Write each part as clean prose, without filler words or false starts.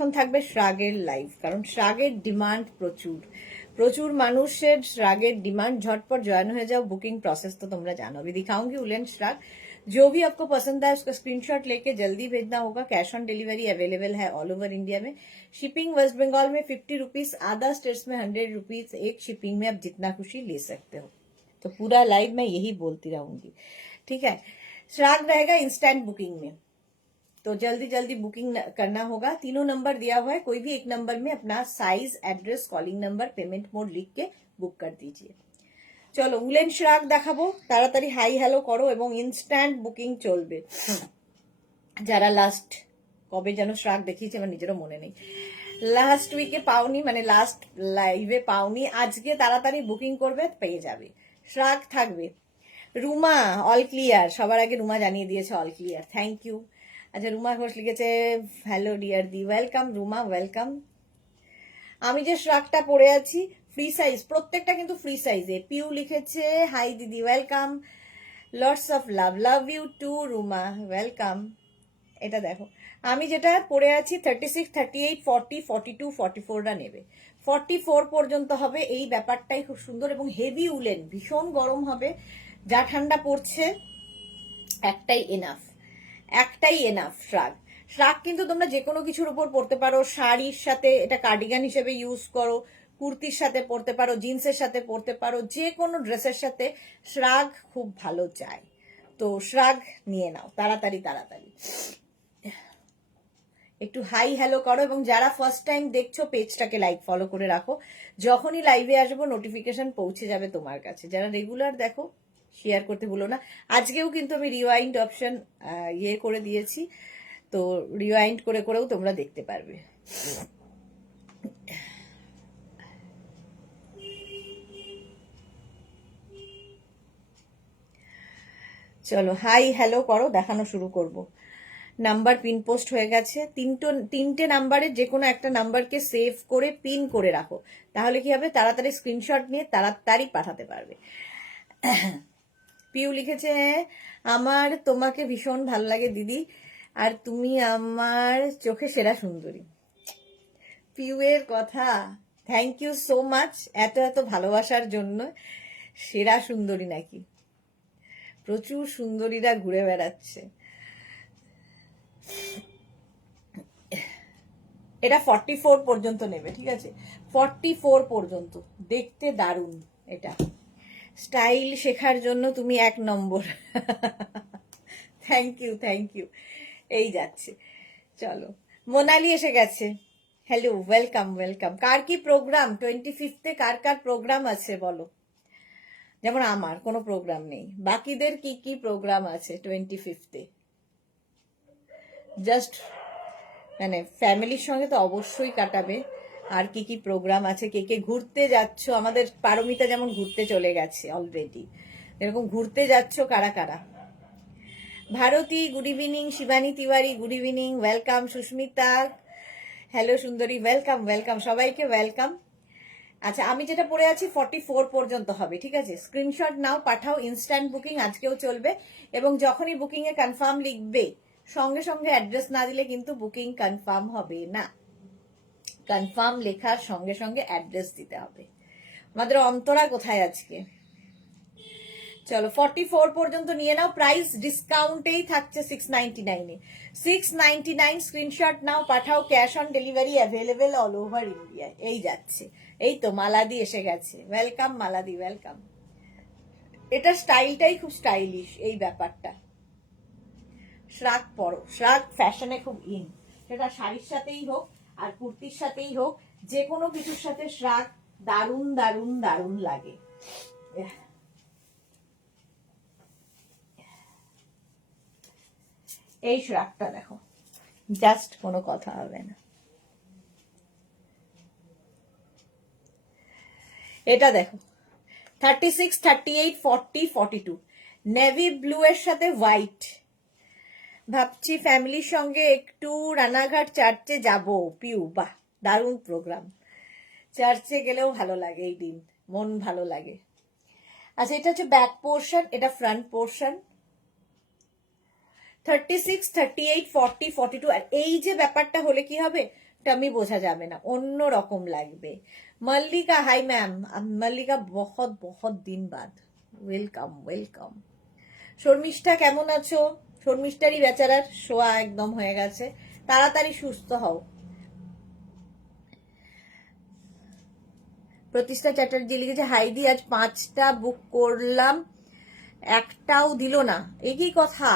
এখন থাকবে শ্রাগের লাইভ, কারণ শ্রাগের ডিমান্ড প্রচুর প্রচুর মানুষের श्रागेर डिमांड। झटपट ज्वाइन हो जाओ, बुकिंग प्रोसेस तो तुमरा जानो। अभी दिखाऊंगी उलेन श्राग, जो भी आपको पसंद है उसका स्क्रीनशॉट लेके जल्दी भेजना होगा। कैश ऑन डिलीवरी अवेलेबल है ऑल ओवर इंडिया में। शिपिंग वेस्ट बंगाल में 50 रुपीज, अदर स्टेट्स में 100 रुपीज। एक शिपिंग में आप जितना खुशी ले सकते हो। तो पूरा लाइव मैं यही बोलती रहूंगी, ठीक है। श्राग रहेगा इंस्टेंट बुकिंग में, तो जल्दी जल्दी बुकिंग करना होगा। तीनों नंबर दिया हुआ है, कोई भी एक नंबर में अपना size, address, calling number, payment mode लिख के बुक कर दीजिए। चलो उलेन श्राग देखाबो, ताड़ाताड़ी हाई हेलो करो এবং ইনস্ট্যান্ট বুকিং চলবে। যারা লাস্ট কবে যেন শ্রাগ দেখিয়েছে আমার নিজেরও মনে নেই, লাস্ট উইকে পাওনি, মানে লাস্ট লাইভে পাওনি, আজকে তাড়াতাড়ি বুকিং করবে, পেয়ে যাবে। শ্রাগ থাকবে। রুমা অল ক্লিয়ার, সবার আগে রুমা জানিয়ে দিয়েছে অল ক্লিয়ার, থ্যাংক ইউ। আচ্ছা রুমা ঘোষ লিখেছে হ্যালো ডিয়ার দি, ওয়েলকাম রুমা, ওয়েলকাম। আমি যে শ্রাগটা পরে আছি ফ্রি সাইজ, প্রত্যেকটা কিন্তু ফ্রি সাইজে। পিউ লিখেছে হাই দিদি, welcome, lots of love, love you too Ruma, welcome. এটা দেখো আমি যেটা পরে আছি 36, 38, 40, 42, 44টা নেবে, 44 পর্যন্ত হবে। এই ব্যাপারটাই খুব সুন্দর এবং হেভি উলেন, ভীষণ গরম হবে। যা ঠান্ডা পড়ছে একটাই এনাফ, একটাই এনাফ শ্রাগ। শ্রাগ কিন্তু তোমরা যে কোনো কিছুর উপর পরতে পারো, শাড়ির সাথে এটা কার্ডিগান হিসেবে ইউজ করো, কুর্তির সাথে পরতে পারো, জিন্সের সাথে পরতে পারো, যে কোনো ড্রেসের সাথে শ্রাগ খুব ভালো যায়। তো শ্রাগ নিয়ে নাও তাড়াতাড়ি তাড়াতাড়ি। একটু হাই হ্যালো করো এবং যারা ফার্স্ট টাইম দেখছো পেজটাকে লাইক ফলো করে রাখো, যখনই লাইভে আসবো নোটিফিকেশন পৌঁছে যাবে তোমার কাছে। যারা রেগুলার দেখো শেয়ার করতে ভুলো না। আজকেও কিন্তু আমি রিওয়াইন্ড অপশন ইয়ে করে দিয়েছি, তো রিওয়াইন্ড করে করেও তোমরা দেখতে পারবে। চলো হাই হ্যালো করো, দেখানো শুরু করব। নাম্বার পিন পোস্ট হয়ে গেছে, তিনটে নাম্বারের যে কোনো একটা নাম্বারকে সেভ করে পিন করে রাখো, তাহলে কি হবে তাড়াতাড়ি স্ক্রিনশট নিয়ে তাড়াতাড়ি পাঠাতে পারবে। পিউ লিখেছে আমার তোমাকে ভীষণ ভালো লাগে দিদি, আর তুমি আমার চোখে সেরা সুন্দরী। পিউ এর কথা, থ্যাংক ইউ সো মাচ এত এত ভালোবাসার জন্য। সেরা সুন্দরী নাকি? প্রচুর সুন্দরীরা ঘুরে বেড়াচ্ছে। এটা 44 পর্যন্ত নেবে, ঠিক আছে, 44 পর্যন্ত। দেখতে দারুণ, এটা স্টাইল শেখার জন্য তুমি 1 নম্বর। Thank you thank you. এই যাচ্ছে, চলো মোনালি এসে গেছে, হ্যালো ওয়েলকাম ওয়েলকাম। কার কি প্রোগ্রাম 25 কার কার প্রোগ্রাম আছে বলো? যেমন আমার কোনো প্রোগ্রাম নেই, বাকিদের কি কি প্রোগ্রাম আছে 25? জাস্ট মানে ফ্যামিলির সঙ্গে তো অবশ্যই কাটাবে, আর কি কি প্রোগ্রাম আছে, কে কে ঘুরতে যাচ্ছ। আমাদের পারমিতা যেমন ঘুরতে চলে গেছে অলরেডি, এরকম ঘুরতে যাচ্ছ কারা কারা? Bharati good evening, Shivani Tiwari good evening, welcome. Sushmita hello সুন্দরী, ওয়েলকাম ওয়েলকাম, সবাইকে ওয়েলকাম। আচ্ছা আমি যেটা পড়ে আছি 44 পর্যন্ত হবে, ঠিক আছে। স্ক্রিনশট নাও, পাঠাও, ইনস্ট্যান্ট বুকিং আজকেও চলবে। এবং যখনই বুকিং এ কনফার্ম লিখবে, সঙ্গে সঙ্গে অ্যাড্রেস না দিলে কিন্তু বুকিং কনফার্ম হবে না। কনফার্ম লেখার সঙ্গে সঙ্গে অ্যাড্রেস দিতে হবে। আমাদের অন্তরা কোথায় আজকে? চলো 44 পর্যন্ত নিয়ে নাও। প্রাইস ডিসকাউন্টেই থাকছে 699 এ, 699। স্ক্রিনশট নাও, পাঠাও, cash on delivery available all over India. এই যাচ্ছে, এই তো মালাদি এসে গেছে, ওয়েলকাম মালাদি, ওয়েলকাম। এটা স্টাইলটাই খুব স্টাইলিশ, এই ব্যাপারটা। শ্রাগ পরো, শ্রাগ ফ্যাশনে খুব ইন, সেটা শাড়ির সাথেই হোক আর কুর্তির সাথেই হোক, যে কোনো কিছুর সাথে শ্রাগ দারুণ দারুণ দারুণ লাগে। এই শ্রাগটা দেখো, জাস্ট কোনো কথা হবে না। এটা দেখো 36, 38, 40, 42, নেভি ব্লু এর সাথে হোয়াইট। ভাবছি ফ্যামিলির সঙ্গে একটু রানাঘাট চার্চে যাব। পিউ বাহ, দারুণ প্রোগ্রাম, চার্চে গেলেও ভালো লাগে, এই দিন মন ভালো লাগে। আচ্ছা এটা হচ্ছে ব্যাক পোর্শন, এটা ফ্রন্ট পোর্শন। 36, 38, 40, 42। আর এই যে ব্যাপারটা হলে কি হবে, टमी বোঝা যাবে না, অন্য রকম লাগবে। मल्लिका, हाय मैम। मल्लिका बहुत बहुत दिन बाद, ওয়েলকাম ওয়েলকাম। শর্মিষ্ঠা কেমন আছো? শর্মিষ্ঠারই বেচারার শোয়া একদম হয়ে গেছে, তাড়াতাড়ি সুস্থ হও। প্রতিষ্ঠা চ্যাটার্জি লিখেছে, হাইদি আজ 5টা বুক করলাম, একটাও দিল না। এই কি কথা?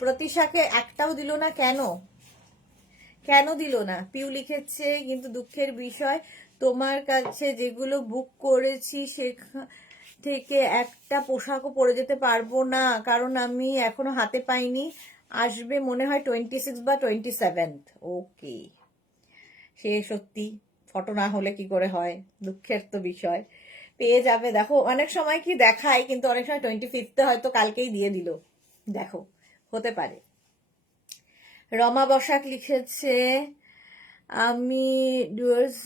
প্রতিশাকে একটাও দিল না কেন? কেন দিল না? পিউ লিখেছে, কিন্তু দুঃখের বিষয়, তোমার কাছে যেগুলো বুক করেছি সেখান থেকে একটা পোশাকও পরে যেতে পারবো না, কারণ আমি এখনো হাতে পাইনি। আসবে মনে হয় 26 বা 27। ওকে, সে সত্যি ফটো না হলে কি করে হয়, দুঃখের তো বিষয়। পেয়ে যাবে, দেখো অনেক সময় কি দেখায়, কিন্তু অনেক সময় 25 হয়তো কালকেই দিয়ে দিল, দেখো হতে পারে। রমা বসাক লিখেছে, আমি ডুয়ার্স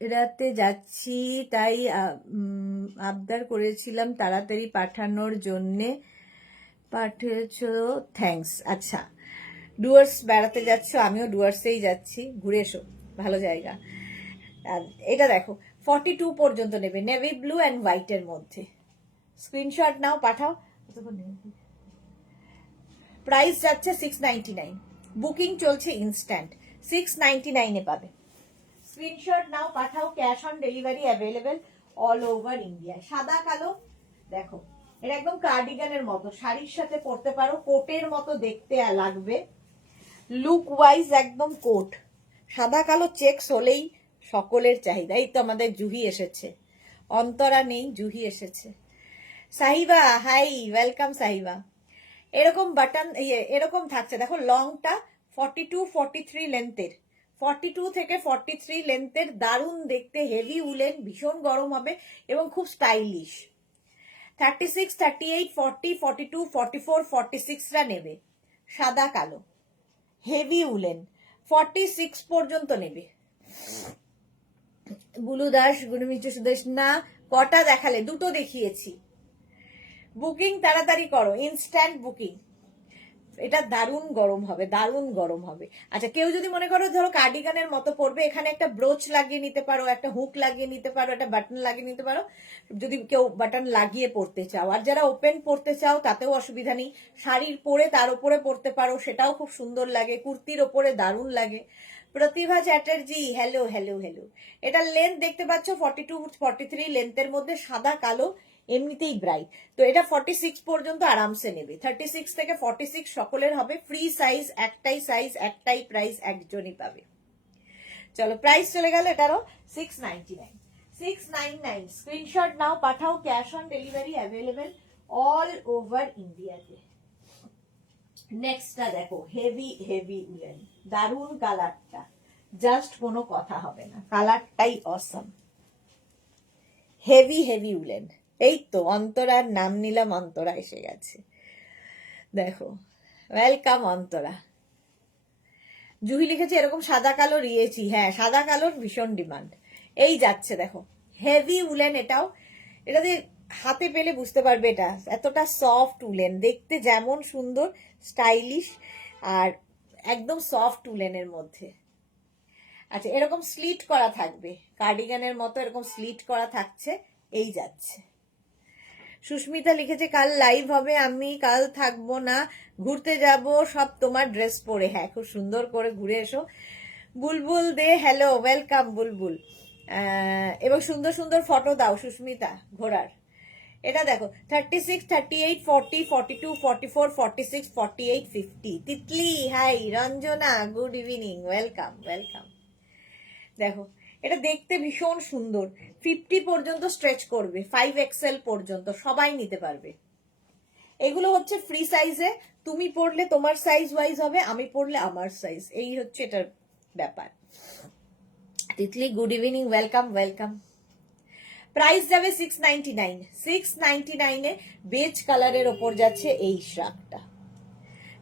রাতে যাচ্ছি, তাই আবদার করেছিলাম তাড়াতাড়ি পাঠানোর জন্যে, পাঠিয়েছ, থ্যাঙ্কস। আচ্ছা, ডুয়ার্স বেড়াতে যাচ্ছ, আমিও ডুয়ার্সেই যাচ্ছি, ঘুরে এসো, ভালো জায়গা। আর এটা দেখো 42 পর্যন্ত নেবে, নেভি ব্লু অ্যান্ড হোয়াইটের মধ্যে। স্ক্রিনশট নাও, পাঠাও। প্রাইস যাচ্ছে 699, বুকিং চলছে ইনস্ট্যান্ট, 699 পাবে। স্ক্রিনশট নাও, পাঠাও, cash on delivery available all over India. সাদা কালো, দেখো এটা একদম কার্ডিগানের মতো, শাড়ির সাথে পরতে পারো, কোটের মতো দেখতে লাগবে, লুক ওয়াইজ একদম কোট। সাদা কালো চেকস হলেই সকলের চাহিদা। এই তো আমাদের জুহি এসেছে, অন্তরা নেই, জুহি এসেছে। Sahiba, hi, welcome Sahiba. এরকম বাটন এরকম থাকছে, দেখো লংটা 42-43 লেন্থের, 42 থেকে 43 লেন্থের, দারুণ দেখতে, হেভি উলেন, ভীষণ গরম হবে এবং খুব স্টাইলিশ। 36, 38, 40, 42, 44, 46রা নেবে, সাদা কালো, হেভি উলেন, 46 পর্যন্ত নেবে। বুলু দাস, গুণমিত্র সুদেশ, না কটা দেখালে? দুটো দেখিয়েছি। বুকিং তাড়াতাড়ি করো, ইনস্ট্যান্ট বুকিং। এটা দারুণ গরম হবে, দারুণ গরম হবে। আচ্ছা, কেউ যদি মনে করো ধরো কার্ডিগানের মতো পরবে, এখানে একটা ব্রোচ লাগিয়ে নিতে পারো, একটা হুক লাগিয়ে নিতে পারো, একটা বাটন লাগিয়ে নিতে পারো, যদি কেউ বাটন লাগিয়ে পরতে চাও। আর যারা ওপেন পরতে চাও তাতেও অসুবিধা নেই, শাড়ির পরে তার উপরে পরতে পারো, সেটাও খুব সুন্দর লাগে, কুর্তির ওপরে দারুণ লাগে। প্রতিভা চ্যাটার্জি, হ্যালো হ্যালো হ্যালো। এটা লেন্থ দেখতে পাচ্ছ 42-43 লেন্থের মধ্যে, সাদা কালো, এমনিতেই ব্রাইট। তো এটা 46 পর্যন্ত আরামসে নেবে, 36 থেকে 46 সকলের হবে, ফ্রি সাইজ, একটাই সাইজ, একটাই প্রাইস, একজনই পাবে। চলো, প্রাইস চলে গেল এটারও 699, 699। স্ক্রিনশট নাও, পাঠাও, cash on delivery available all over ইন্ডিয়াতে। নেক্সটটা দেখো, হেভি হেভি উলেন, দারুণ কালারটা, জাস্ট কোনো কথা হবে না, কালারটাই অসম, হেভি হেভি উলেন। এই তো অন্তরার নাম নিলাম, অন্তরা এসে গেছে, দেখো, ওয়েলকাম অন্তরা। জুহি লিখেছে, এরকম সাদা কালো রিয়েছি, হ্যাঁ সাদা কালোর ভীষণ ডিমান্ড। এই যাচ্ছে দেখো, হেভি উলেন, এটাও, এটাতে হাতে পেলে বুঝতে পারবে, এটা এতটা সফট উলেন, দেখতে যেমন সুন্দর, স্টাইলিশ, আর একদম সফট উলেনের মধ্যে। আচ্ছা, এরকম স্লিট করা থাকবে, কার্ডিগানের মতো এরকম স্লিট করা থাকছে, এই যাচ্ছে। সুস্মিতা লিখেছে, কাল লাইভ হবে, আমি কাল থাকবো না, ঘুরতে যাব, সব তোমার ড্রেস পরে। হ্যাঁ, খুব সুন্দর করে ঘুরে এসো। বুলবুল দে, হ্যালো, ওয়েলকাম বুলবুল। এবং সুন্দর সুন্দর ফটো দাও সুস্মিতা ঘোরার। এটা দেখো 36, 38, 40, 42, 44, 46, 48, 50। Titli, hi. Ranjana, good evening, welcome welcome. দেখো, এটা দেখতে ভীষণ সুন্দর, 50 পর্যন্ত স্ট্রেচ করবে, 5XL পর্যন্ত সবাই নিতে পারবে। এগুলো হচ্ছে ফ্রি সাইজে, তুমি পড়লে তোমার সাইজ ওয়াইজ হবে, আমি পড়লে আমার সাইজ, এই হচ্ছে এটার ব্যাপার। Titli, good evening, welcome welcome. Price যাবে 699, 699-এ বেজ কালারের ওপর যাচ্ছে এই শ্রাগটা,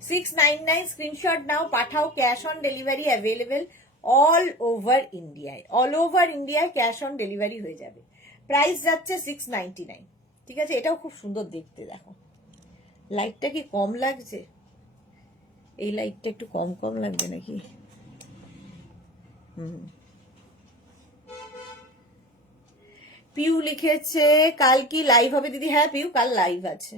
699। স্ক্রিনশট নাও, পাঠাও, cash on delivery available all over ইন্ডিয়ায়, অল ওভার ইন্ডিয়ায় ক্যাশ অন ডেলিভারি হয়ে যাবে। প্রাইস যাচ্ছে 699, ঠিক আছে। এটাও খুব সুন্দর দেখতে, দেখো লাইটটা কি কম লাগছে, এই লাইটটা একটু কম কম লাগবে নাকি? পিউ লিখেছে কাল কি লাইভ হবে দিদি? হ্যাঁ পিউ, কাল লাইভ আছে,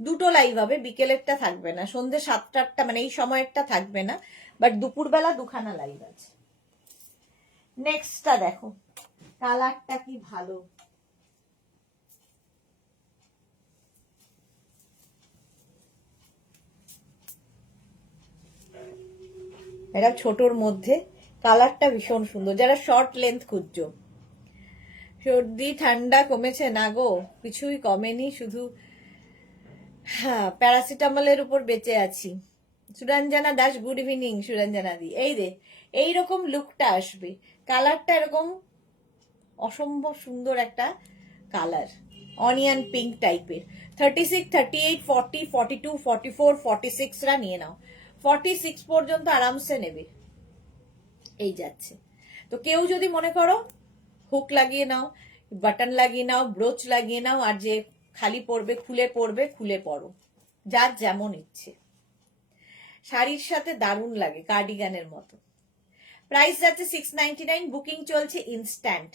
দুটো লাইভ হবে, বিকেলেরটা থাকবে না, সন্ধ্যে 7টা মানে এই সময়েরটা থাকবে না, বাট দুপুরবেলা দুখানা লাইভ আছে। নেক্সটটা দেখো, কালারটা কি ভালো, এটা ছোটর মধ্যে, কালারটা ভীষণ সুন্দর। যারা শর্ট লেন্থ খুঁজছো, সর্দি ঠান্ডা কমেছে না গো? কিছুই কমেনি, শুধু হ্যাঁ প্যারাসিটামলের উপর বেঁচে আছি। সুরঞ্জনা দাস, গুড ইভিনিং সুরঞ্জনা দি। এই রে, এইরকম লুকটা আসবে, কালারটা এরকম অসম্ভব সুন্দর একটা কালার, অনিয়ন পিঙ্ক টাইপের। 36, 38, 40, 42, 44, 46রা নিয়ে নাও, 46 পর্যন্ত আরামসে নেবে, এই যাচ্ছে। তো কেউ যদি মনে করো হুক লাগিয়ে নাও, বাটন লাগিয়ে নাও, ব্রোচ লাগিয়ে নাও, আর যে খালি পরবে খুলে পরবে, খুলে পরো, যার যেমন ইচ্ছে। শাড়ির সাথে দারুণ লাগে, কার্ডিগানের মতো। প্রাইস যাচ্ছে 699, বুকিং চলছে ইনস্ট্যান্ট।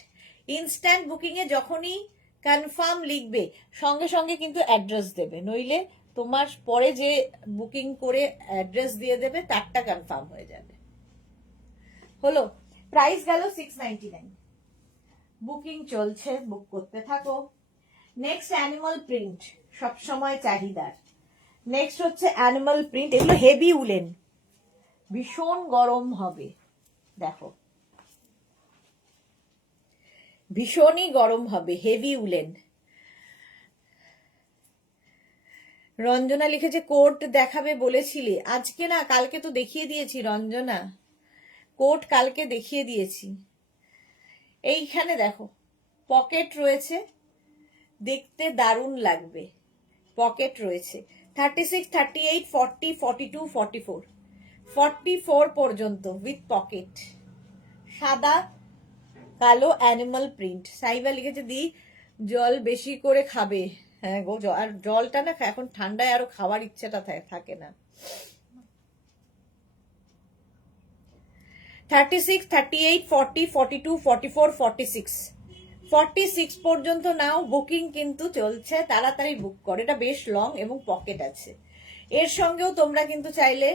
ইনস্ট্যান্ট বুকিং এ যখনই কনফার্ম লিখবে সঙ্গে সঙ্গে কিন্তু অ্যাড্রেস দেবে, নইলে তোমার পরে যে বুকিং করে অ্যাড্রেস দিয়ে দেবে তারটা কনফার্ম হয়ে যাবে। হলো, প্রাইস গেল 699, বুকিং চলছে, বুক করতে থাকো। নেক্সট অ্যানিমাল প্রিন্ট, সবসময় চাহিদার। নেক্সট হচ্ছে অ্যানিমাল প্রিন্ট, এগুলো হেভি উলেন, ভীষণ গরম হবে, দেখো ভীষণই গরম হবে, হেভি উলেন। রঞ্জনা লিখেছে কোট দেখাবে বলেছিলে, আজকে না কালকে তো দেখিয়ে দিয়েছি রঞ্জনা, কোট কালকে দেখিয়ে দিয়েছি। এইখানে দেখো পকেট রয়েছে, দেখতে দারুণ লাগবে, পকেট রয়েছে 36, 38, 40, 42, 44, 44 পর্যন্ত উইথ পকেট, সাদা কালো অ্যানিমাল প্রিন্ট। সাইবা লিখেছে দি জল বেশি করে খাবে। হ্যাঁ গো, আর জলটা না এখন ঠান্ডায় আরো খাওয়ার ইচ্ছাটা থাকে না। 36, 38, 40, 42, 44, 46, 46 পর্যন্ত নাও, বুকিং কিন্তু চলছে, তাড়াতাড়ি বুক করো। এটা বেশ লং এবং পকেট আছে। এর সঙ্গেও তোমরা কিন্তু চাইলে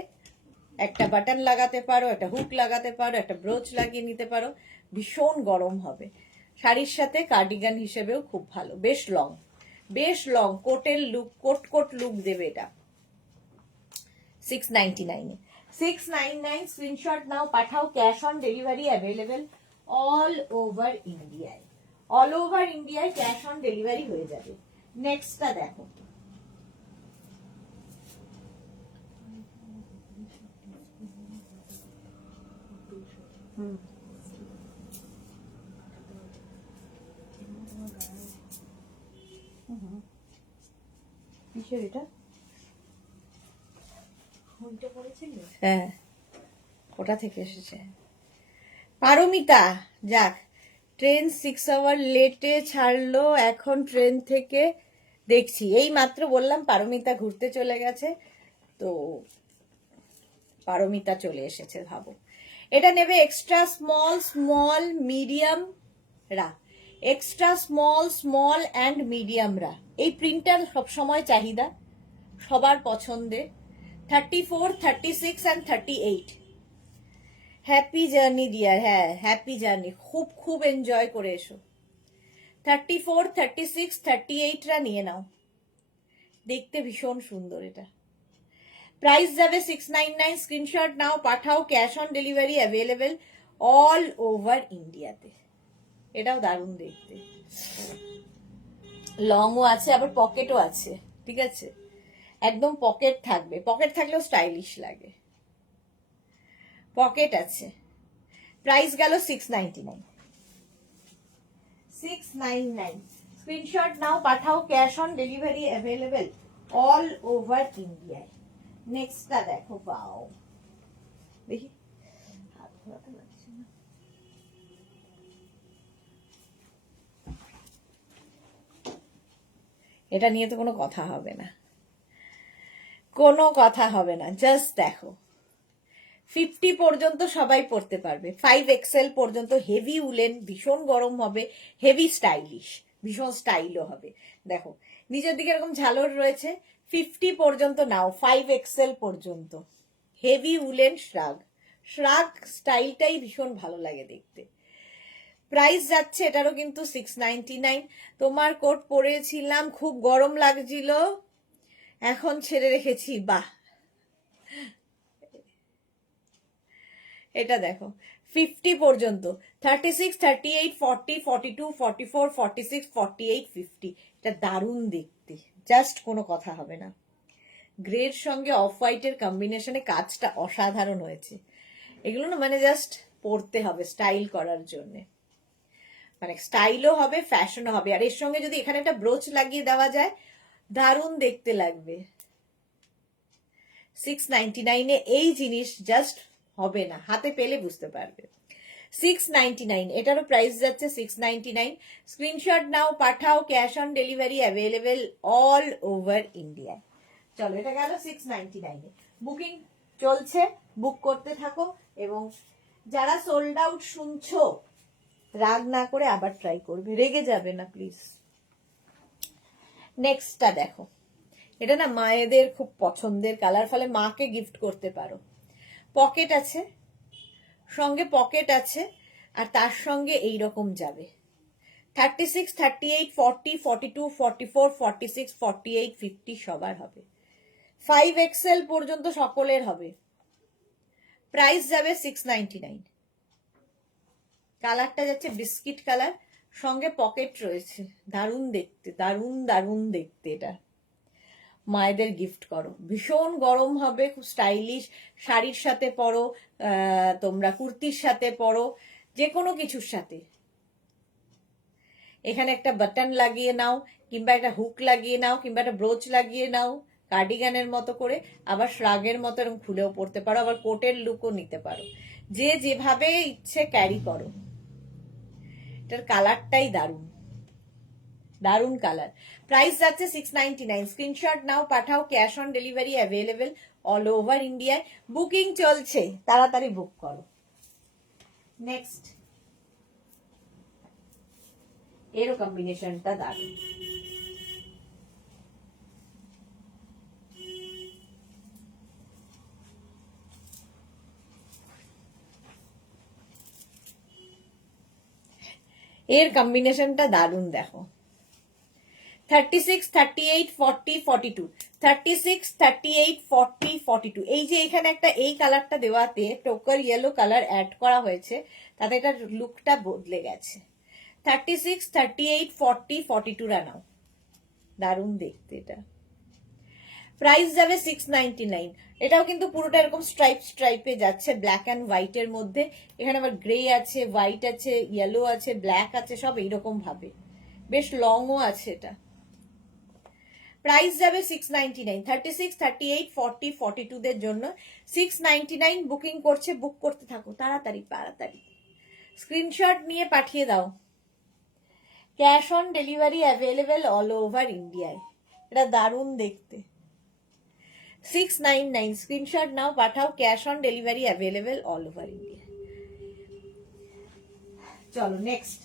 একটা বাটন লাগাতে পারো, একটা হুক লাগাতে পারো, একটা ব্রোচ লাগিয়ে নিতে পারো, ভীষণ গরম হবে। শাড়ির সাথে কার্ডিগান হিসেবেও খুব ভালো, বেশ লং, বেশ লং, কোটের লুক, কোট কোট লুক দেবে এটা। 699, 699 স্ক্রিনশট নাও, পাঠাও, cash on delivery available all over ইন্ডিয়ায়, অল ওভার ইন্ডিয়ায় ক্যাশ অন ডেলিভারি হয়ে যাবে। নেক্সটটা দেখো, কিসের এটা? হ্যাঁ ওটা থেকে এসেছে। পারমিতা, যাক ট্রেন 6 আওয়ার লেটে ছাড়লো, এখন ট্রেন থেকে দেখছি, এই মাত্র বললাম পারমিতা ঘুরতে চলে গেছে, তো পারমিতা চলে এসেছে, ভাবো। এটা নেবে এক্সট্রা স্মল, স্মল, মিডিয়াম রা, extra small, small and medium রা। এই প্রিন্টার সবসময় চাহিদা, সবার পছন্দের। 34, 36 অ্যান্ড 38। হ্যাপি জার্নি ডিয়ার, হ্যাঁ হ্যাপি জার্নি, খুব খুব এনজয় করে এসো। 34, 36, 38রা নিয়ে নাও, দেখতে ভীষণ সুন্দর এটা। প্রাইস যাবে 699, স্ক্রিনশট নাও, পাঠাও, cash on delivery available all over ইন্ডিয়াতে। এটাও দারুণ দেখতে, লংও আছে আবার পকেটও আছে, ঠিক আছে, একদম পকেট থাকবে, পকেট থাকলেও স্টাইলিশ লাগে, পকেট আছে। প্রাইস গেল 699, 699 স্ক্রিনশট নাও, পাঠাও, cash on delivery available all over ইন্ডিয়ায়। নেক্সটটা দেখো, পাও দেখি, হাত ধরাতে লাগছে না। এটা নিয়ে তো কোনো কথা হবে না, কোনো কথা হবে না, জাস্ট দেখো, 50 পর্যন্ত সবাই পরতে পারবে, 5XL পর্যন্ত। হেভি উলেন, ভীষণ গরম হবে, হেভি স্টাইলিশ, ভীষণ স্টাইলও হবে। দেখো নিচের দিকে এরকম ঝালর রয়েছে। 50 পর্যন্ত নাও, 5XL পর্যন্ত। হেভি উলেন শ্রাগ, শ্রাগ স্টাইলটাই ভীষণ ভালো লাগে দেখতে। প্রাইস যাচ্ছে এটারও কিন্তু 699। তোমার কোট পরেছিলাম, খুব গরম লাগছিল, এখন ছেড়ে রেখেছি। বাহ, এটা দেখো 50 পর্যন্ত, 36, 38, 40, 42, 44, 46, 48, 50। এটা দারুণ দেখতে, জাস্ট কোনো কথা হবে না। গ্রের সঙ্গে অফ হোয়াইটের কম্বিনেশনে কাজটা অসাধারণ হয়েছে। এগুলো না মানে জাস্ট পরতে হবে স্টাইল করার জন্য, মানে স্টাইলও হবে, ফ্যাশনও হবে। আর এর সঙ্গে যদি এখানে একটা ব্রোচ লাগিয়ে দেওয়া যায়, দারুণ দেখতে লাগবে। 699 এই জিনিস জাস্ট হবে না, হাতে পেলে বুঝতে পারবে। 699, এটারও প্রাইস যাচ্ছে 699। স্ক্রিনশট নাও, পাঠাও, cash on delivery available all over India. চলো, এটা গেল 699। বুকিং চলছে, বুক করতে থাকো। এবং যারা সোল্ড আউট শুনছো, রাগ না করে আবার ট্রাই করবে, রেগে যাবে না প্লিজ। নেক্সটটা দেখো, এটা না মায়েদের খুব পছন্দের কালার, ফলে মাকে গিফট করতে পারো। পকেট আছে, সঙ্গে পকেট আছে, আর তার সঙ্গে এই রকম যাবে। 36, 38, 40, 42, 44, 46, 48, 50 সবার হবে। 5XL পর্যন্ত সকলের হবে। প্রাইস যাবে 699। কালারটা যাচ্ছে বিস্কিট কালার, সঙ্গে পকেট রয়েছে। দারুণ দেখতে, দারুণ দারুণ দেখতে। এটা মায়েদের গিফট করো, ভীষণ গরম হবে, খুব স্টাইলিশ। শাড়ির সাথে পরো, তোমরা কুর্তির সাথে পরো, যে কোনো কিছুর সাথে। এখানে একটা বাটন লাগিয়ে নাও, কিংবা একটা হুক লাগিয়ে নাও, কিংবা একটা ব্রোচ লাগিয়ে নাও কার্ডিগানের মতো করে, আবার শ্রাগের মতো এরকম খুলেও পড়তে পারো, আবার কোটের লুকও নিতে পারো। যে যেভাবে ইচ্ছে ক্যারি করো। এটার কালারটাই দারুণ, দারুণ কালার। প্রাইস যাচ্ছে 699। স্ক্রিনশট নাও, পাঠাও, cash on delivery available all over ইন্ডিয়ায়। বুকিং চলছে, তাড়াতাড়ি বুক করো। নেক্সট, এরও কম্বিনেশনটা দারুণ। এর কম্বিনেশনটা দারুণ দেখো। 36, 38, 40, 42, 36, 38, 40, 42। এই যে এখানে একটা এই কালারটা দেওয়াতে টোকার ইয়েলো কালার অ্যাড করা হয়েছে, তাতে এটার লুকটা বদলে গেছে। 36, 38, 40, 42 নাও, দারুণ দেখতে এটা। প্রাইস যাবে 699। এটাও কিন্তু পুরোটা এরকম স্ট্রাইপ স্ট্রাইপে যাচ্ছে, ব্ল্যাক অ্যান্ড হোয়াইটের মধ্যে। এখানে আবার গ্রে আছে, হোয়াইট আছে, ইয়েলো আছে, ব্ল্যাক আছে, সব এইরকম ভাবে। বেশ লংও আছে এটা। প্রাইস যাবে 699। 36, 38, 40, 42 দের জন্য 699 বুকিং করছে। বুক করতে থাকো তাড়াতাড়ি তাড়াতাড়ি, স্ক্রিনশট নিয়ে পাঠিয়ে দাও। Cash on delivery available all over ইন্ডিয়ায়। এটা দারুণ দেখতে। 699, স্ক্রিনশট নাও, পাঠাও, cash on delivery available all over India. চলো নেক্সট,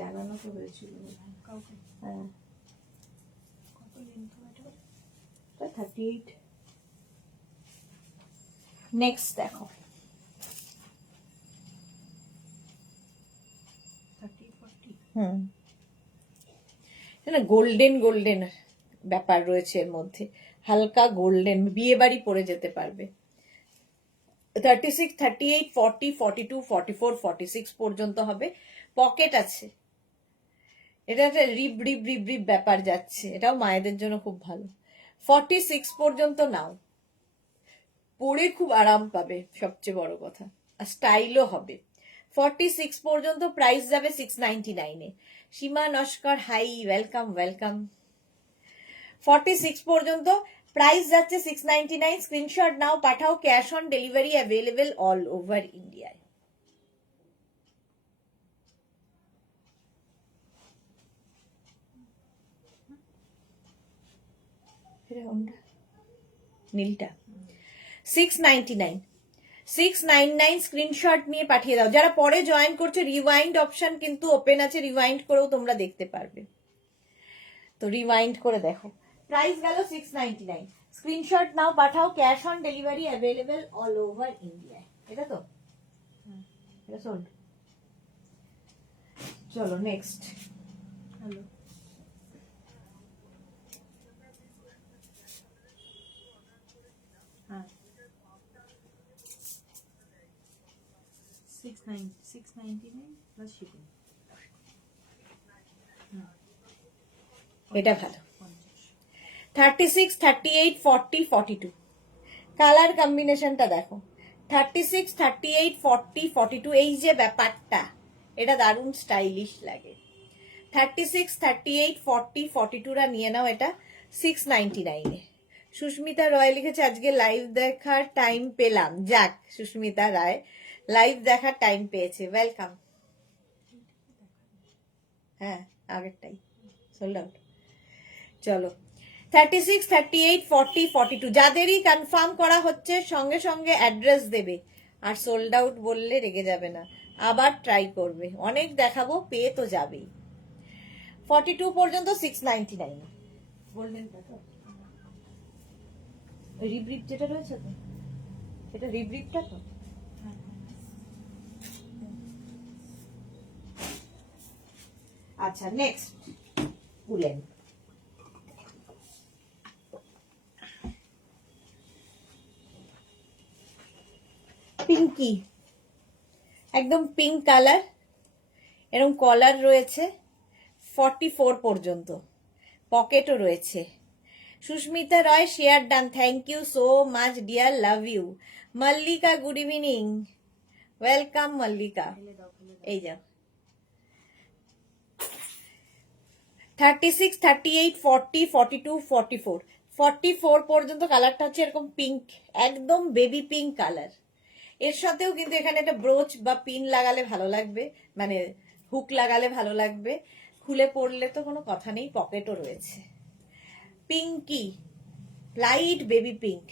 জানানো তো হয়েছিল। হ্যাঁ, 38। নেক্সট দেখো, 40। গোল্ডেন গোল্ডেন ব্যাপার রয়েছে এর মধ্যে, হালকা গোল্ডেন, বিয়ে বাড়ি পরে যেতে পারবে। 36, 38, 40, 42, 44, 46 পর্যন্ত হবে। পকেট আছে, এটা একটা রিব রিব রিব রিব ব্যাপার যাচ্ছে, এটাও মায়েদের জন্য খুব ভালো। 46 পর্যন্ত নাও, পরে খুব আরাম পাবে, সবচেয়ে বড় কথা, আর স্টাইলও হবে। 46 পর্যন্ত প্রাইস যাবে 699 এ। সীমা নস্কর, হাই, ওয়েলকাম ওয়েলকাম। 46 পর্যন্ত প্রাইস যাচ্ছে 699। স্ক্রিনশট নাও, পাঠাও, cash on delivery available all over ইন্ডিয়ায়। এটা কোনটা? নীলটা 699 699 স্ক্রিনশট নিয়ে পাঠিয়ে দাও। যারা পরে জয়েন করছে, রিওয়াইন্ড অপশন কিন্তু ওপেন আছে, রিওয়াইন্ড করেও তোমরা দেখতে পারবে, তো রিওয়াইন্ড করে দেখো। প্রাইস গেল 699, স্ক্রিনশট নাও, পাঠাও, cash on delivery available all over India. এটা তো এটা সোল্ড। চলো নেক্সট। হ্যালো, হ্যাঁ 699 প্লাস শিপিং। এটা ভালো। 36, 38, 40, 42 কালার কম্বিনেশনটা দেখো। 36, 38, 40, 42 এই যে ব্যাপারটা, এটা দারুণ স্টাইলিশ লাগে। 36, 38, 40, 42 রা নিয়ে নাও, এটা 699 এ। সুস্মিতা রয় লিখেছে আজকে লাইভ দেখার টাইম পেলাম। যাক, সুস্মিতা রায় লাইভ দেখার টাইম পেয়েছে, ওয়েলকাম। হ্যাঁ, আগেরটাই সোল্ড আউট। চলো 36, 38, 40, 42 যাদেরই কনফার্ম করা হচ্ছে সঙ্গে সঙ্গে অ্যাড্রেস দেবে, আর সোল্ড আউট বললে রেগে যাবে না, আবার ট্রাই করবে, অনেক দেখাবো, পেয়ে তো যাবেই। 42 পর্যন্ত 699। গোল্ডেনটা তো রিব্রিপ যেটা রয়েছে তো, এটা রিব্রিপটা তো। আচ্ছা নেক্সট উলেন। পিঙ্কি, একদম পিঙ্ক কালার, এরকম কলার রয়েছে 44 পর্যন্ত, পকেটও রয়েছে। Susmita Roy share done, thank you so much dear, love you. Mallika good evening, welcome Mallika. এই যা 36, 38, 40, 42, 44 44 পর্যন্ত কালারটা হচ্ছে এরকম পিঙ্ক, একদম বেবি পিঙ্ক কালার। এর সাথেও কিন্তু এখানে একটা ব্রোচ বা পিন লাগালে ভালো লাগবে, মানে হুক লাগালে ভালো লাগবে, খুলে পড়লে তো কোনো কথা নেই, পকেটও রয়েছে। Pinky, light baby pink,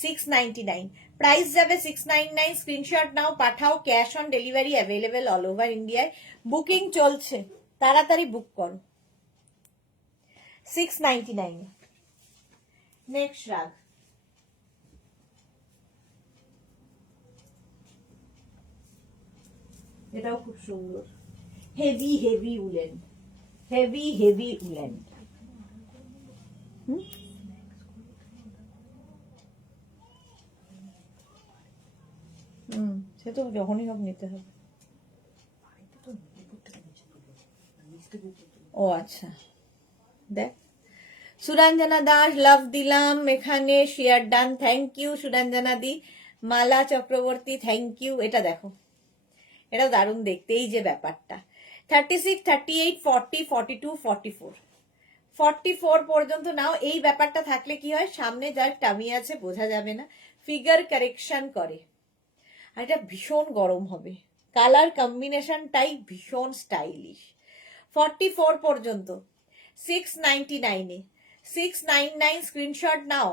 699, price যাবে 699, স্ক্রিনশট নাও, পাঠাও, cash on delivery available all over ইন্ডিয়ায়, বুকিং চলছে, তাড়াতাড়ি বুক করো। 699। নেক্সট রাগ, এটাও খুব সুন্দর, heavy heavy woollen, heavy heavy woollen. সে তো যখনই হোক নিতে হবে। ও আচ্ছা, দেখ সুরঞ্জনা দাস লাভ দিলাম এখানে, share done, thank you Suranjana দি। Mala Chakraborty thank you. এটা দেখো, এটা দারুণ দেখতে, এই যে ব্যাপারটা। 36, 38, 40, 42, 44 44 পর্যন্ত নাও। এই ব্যাপারটা থাকলে কি হয়, সামনে যার টামি আছে বোঝা যাবে না, ফিগার কারেকশন করে, আর এটা ভীষণ গরম হবে, কালার কম্বিনেশনটাই ভীষণ স্টাইলিশ। 44 পর্যন্ত 699 এ, 699 স্ক্রিনশট নাও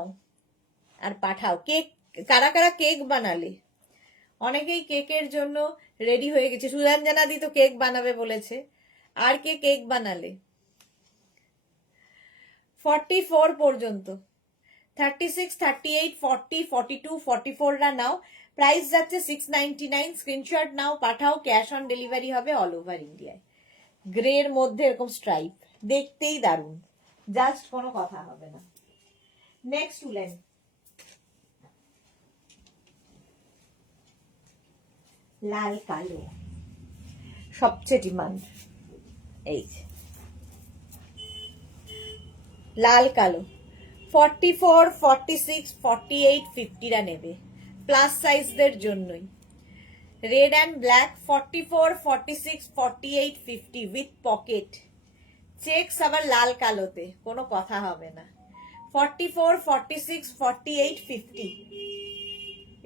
আর পাঠাও। কেক, কারা কারা কেক বানালে, অনেকেই কেকের জন্য রেডি হয়ে গেছে। সুরঞ্জনা দি তো কেক বানাবে বলেছে, আর কে কেক বানালে? 44 পর্যন্ত 36, 38, 40, 42, 44 রা নাও, প্রাইস যাচ্ছে 699, স্ক্রিনশট নাও, পাঠাও, ক্যাশ অন ডেলিভারি হবে অল ওভার ইন্ডিয়ায়। গ্রের মধ্যে এরকম স্ট্রাইপ, দেখতেই দারুণ, জাস্ট কোনো কথা হবে না। নেক্সট উলেন, লাল কালো, সবচেয়ে ডিমান্ড, এই যে লাল কালো। 44, 46, 48, 50 রা নেবে, প্লাস সাইজদের জন্যই। Red and black 44, 46, 48, 50 with pocket, checks আবার লাল কালোতে, কোনো কথা হবে না। 44, 46, 48, 50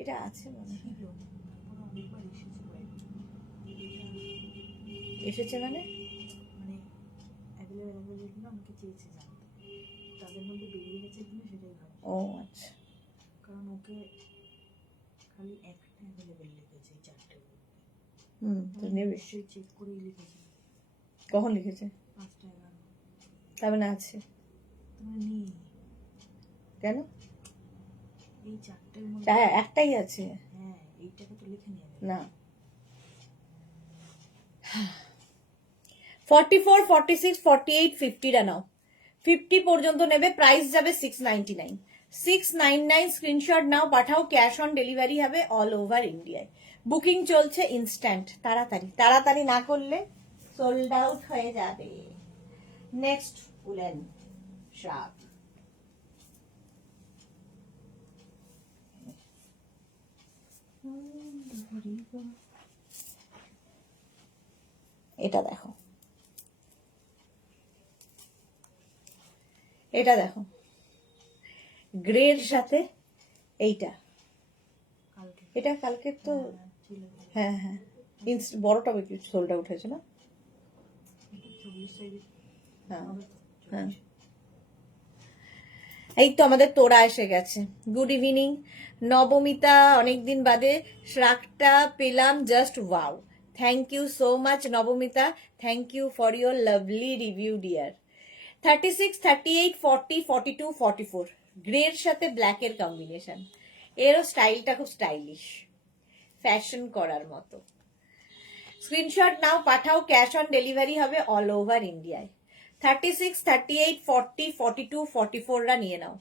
এটা আছে মনে হয়, এসেছে মানে মানে অ্যাভেলেবেল আমাকে চেয়েছে জানতে, তাদের মধ্যে বেরিয়ে নিয়েছে কিনা সেটাই ভাবছি, ও আচ্ছা, কারণ ওকে খালি একটা অ্যাভেলেবেল লিখেছে এই চারটে মধ্যে। তো নেবে। নিশ্চয়ই চেক করেই লিখেছে। কখন লিখেছে? 5টা 11 তার মানে আছে। তোমার নেই, কেন? এই চারটের মধ্যে তা একটাই আছে হ্যাঁ এইটাকে তো লিখে নিয়ে না। 44, 46, 48, 50টা নাও। 50 পর্যন্ত নেবে, প্রাইস যাবে 699। 699 স্ক্রিনশট নাও, পাঠাও, ক্যাশ অন ডেলিভারি হবে অল ওভার ইন্ডিয়ায়। বুকিং চলছে ইনস্ট্যান্ট, তাড়াতাড়ি তাড়াতাড়ি না করলে সোল্ড আউট হয়ে যাবে। Next woollen শ্রাগ। এটা দেখো, এটা দেখো, গ্রের সাথে এইটা, কালকে। এটা কালকে তো ছিল হ্যাঁ হ্যাঁ বড়টা বিক্রি সোল্ড আউট হয়েছে না? 40 সাইজ হ্যাঁ হবে। হ্যাঁ, এই তো আমাদের তোড়া এসে গেছে। গুড ইভিনিং নবমিতা, অনেকদিন বাদে শ্রাগটা পেলাম, just wow. Thank you so much Nabamita, thank you for your lovely review dear. 36, 38, 40, 42, 44 গ্রের সাথে ব্ল্যাকের কম্বিনেশন। এরও স্টাইলটা খুব স্টাইলিশ, ফ্যাশন করার মতো। স্ক্রিনশট নাও, পাঠাও, ক্যাশ অন ডেলিভারি হবে অল ওভার ইন্ডিয়ায়। 36, 38, 40, 42, 44রা নিয়ে নাও,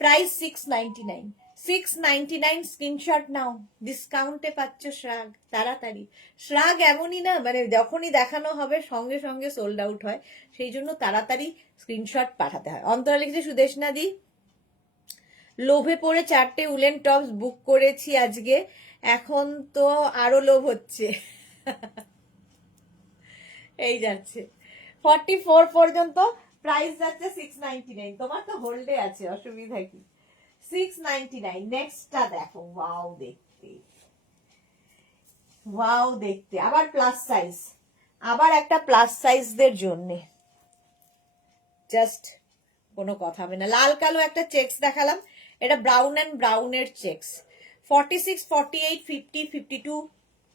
প্রাইস 699। 699 স্ক্রিনশট নাও, ডিসকাউন্টে পাচ্ছ শ্রাগ, তাড়াতাড়ি। শ্রাগ এমনই না, মানে যখনই দেখানো হবে সঙ্গে সঙ্গে সোল্ড আউট হয়, সেই জন্য তাড়াতাড়ি স্ক্রিনশট পাঠাতে হয়। অন্তরা লিখেছে সুদেশনা দি, লোভে পড়ে 4টে উলেন টপস বুক করেছি আজকে, এখন তো আরো লোভ হচ্ছে। এই যাচ্ছে 44 পর্যন্ত, প্রাইস যাচ্ছে 699। তোমার তো হোল্ডে আছে, অসুবিধা কি? 699। নেক্সটটা দেখো, ওয়াও দেখতে, ওয়াও দেখতে, আবার প্লাস সাইজ, আবার একটা প্লাস সাইজদের জন্যে, জাস্ট কোনো কথা হবে না। লাল কালো একটা চেকস দেখালাম, এটা ব্রাউন অ্যান্ড ব্রাউনের চেকস। 46, 48, 50, 52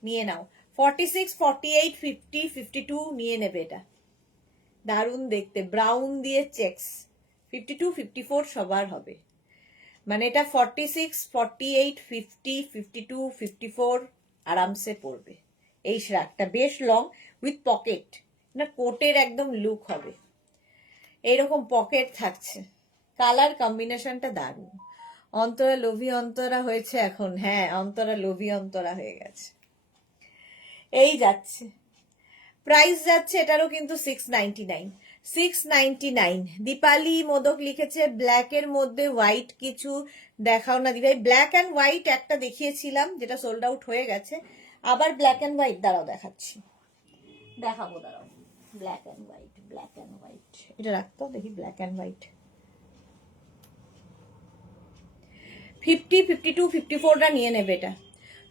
নিয়ে নাও। 46, 48, 50, 52 নিয়ে নেবে। এটা দারুণ দেখতে, ব্রাউন দিয়ে চেকস। 52, 54 সবার হবে, মানে এটা 46, 48, 50, 52, 54 আরামসে পড়বে। এই শ্রাগটা বেশ লং উইথ পকেট, না কোটের একদম লুক হবে, এইরকম পকেট থাকছে। কালার কম্বিনেশনটা দারুণ। অন্তরা লোভী অন্তরা হয়েছে এখন, হ্যাঁ অন্তরা লোভী অন্তরা হয়ে গেছে। এই যাচ্ছে, প্রাইস যাচ্ছে এটারও কিন্তু 699। 699। দীপালি মোদক লিখেছে ব্ল্যাক এর মধ্যে হোয়াইট কিছু দেখাও না দিদি। ব্ল্যাক অ্যান্ড হোয়াইট একটা দেখিয়েছিলাম যেটা সোল্ড আউট হয়ে গেছে, আবার ব্ল্যাক অ্যান্ড হোয়াইট দাঁড়াও দেখাচ্ছি, দেখাবো দাঁড়াও। Black and white, black and white, এটা রাখতো দেখি, ব্ল্যাক অ্যান্ড হোয়াইট 50, 52, 54টা নিয়ে নেবে। এটা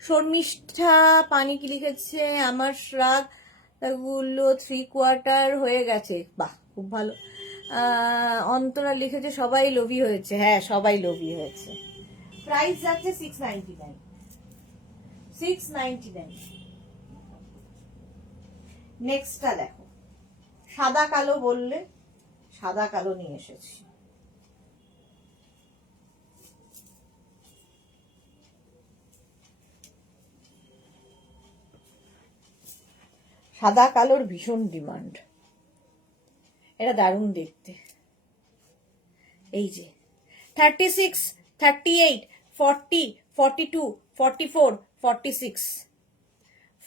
শর্মিষ্ঠা পানি কি লিখেছে, আমার শ্রাগ গুলো 3/4 হয়ে গেছে, বাহ খুব ভালো। অন্তরা লিখেছে সবাই লোভী হয়েছে, হ্যাঁ সবাই লোভী হয়েছে। প্রাইস যাচ্ছে 699। 699। নেক্সটটা দেখো, সাদা কালো বললে সাদা কালো নিয়ে এসেছি। সাদা কালোর ভীষণ ডিমান্ড, এটা দারুণ দেখতে। এই যে 36, 38, 40, 42, 44, 46,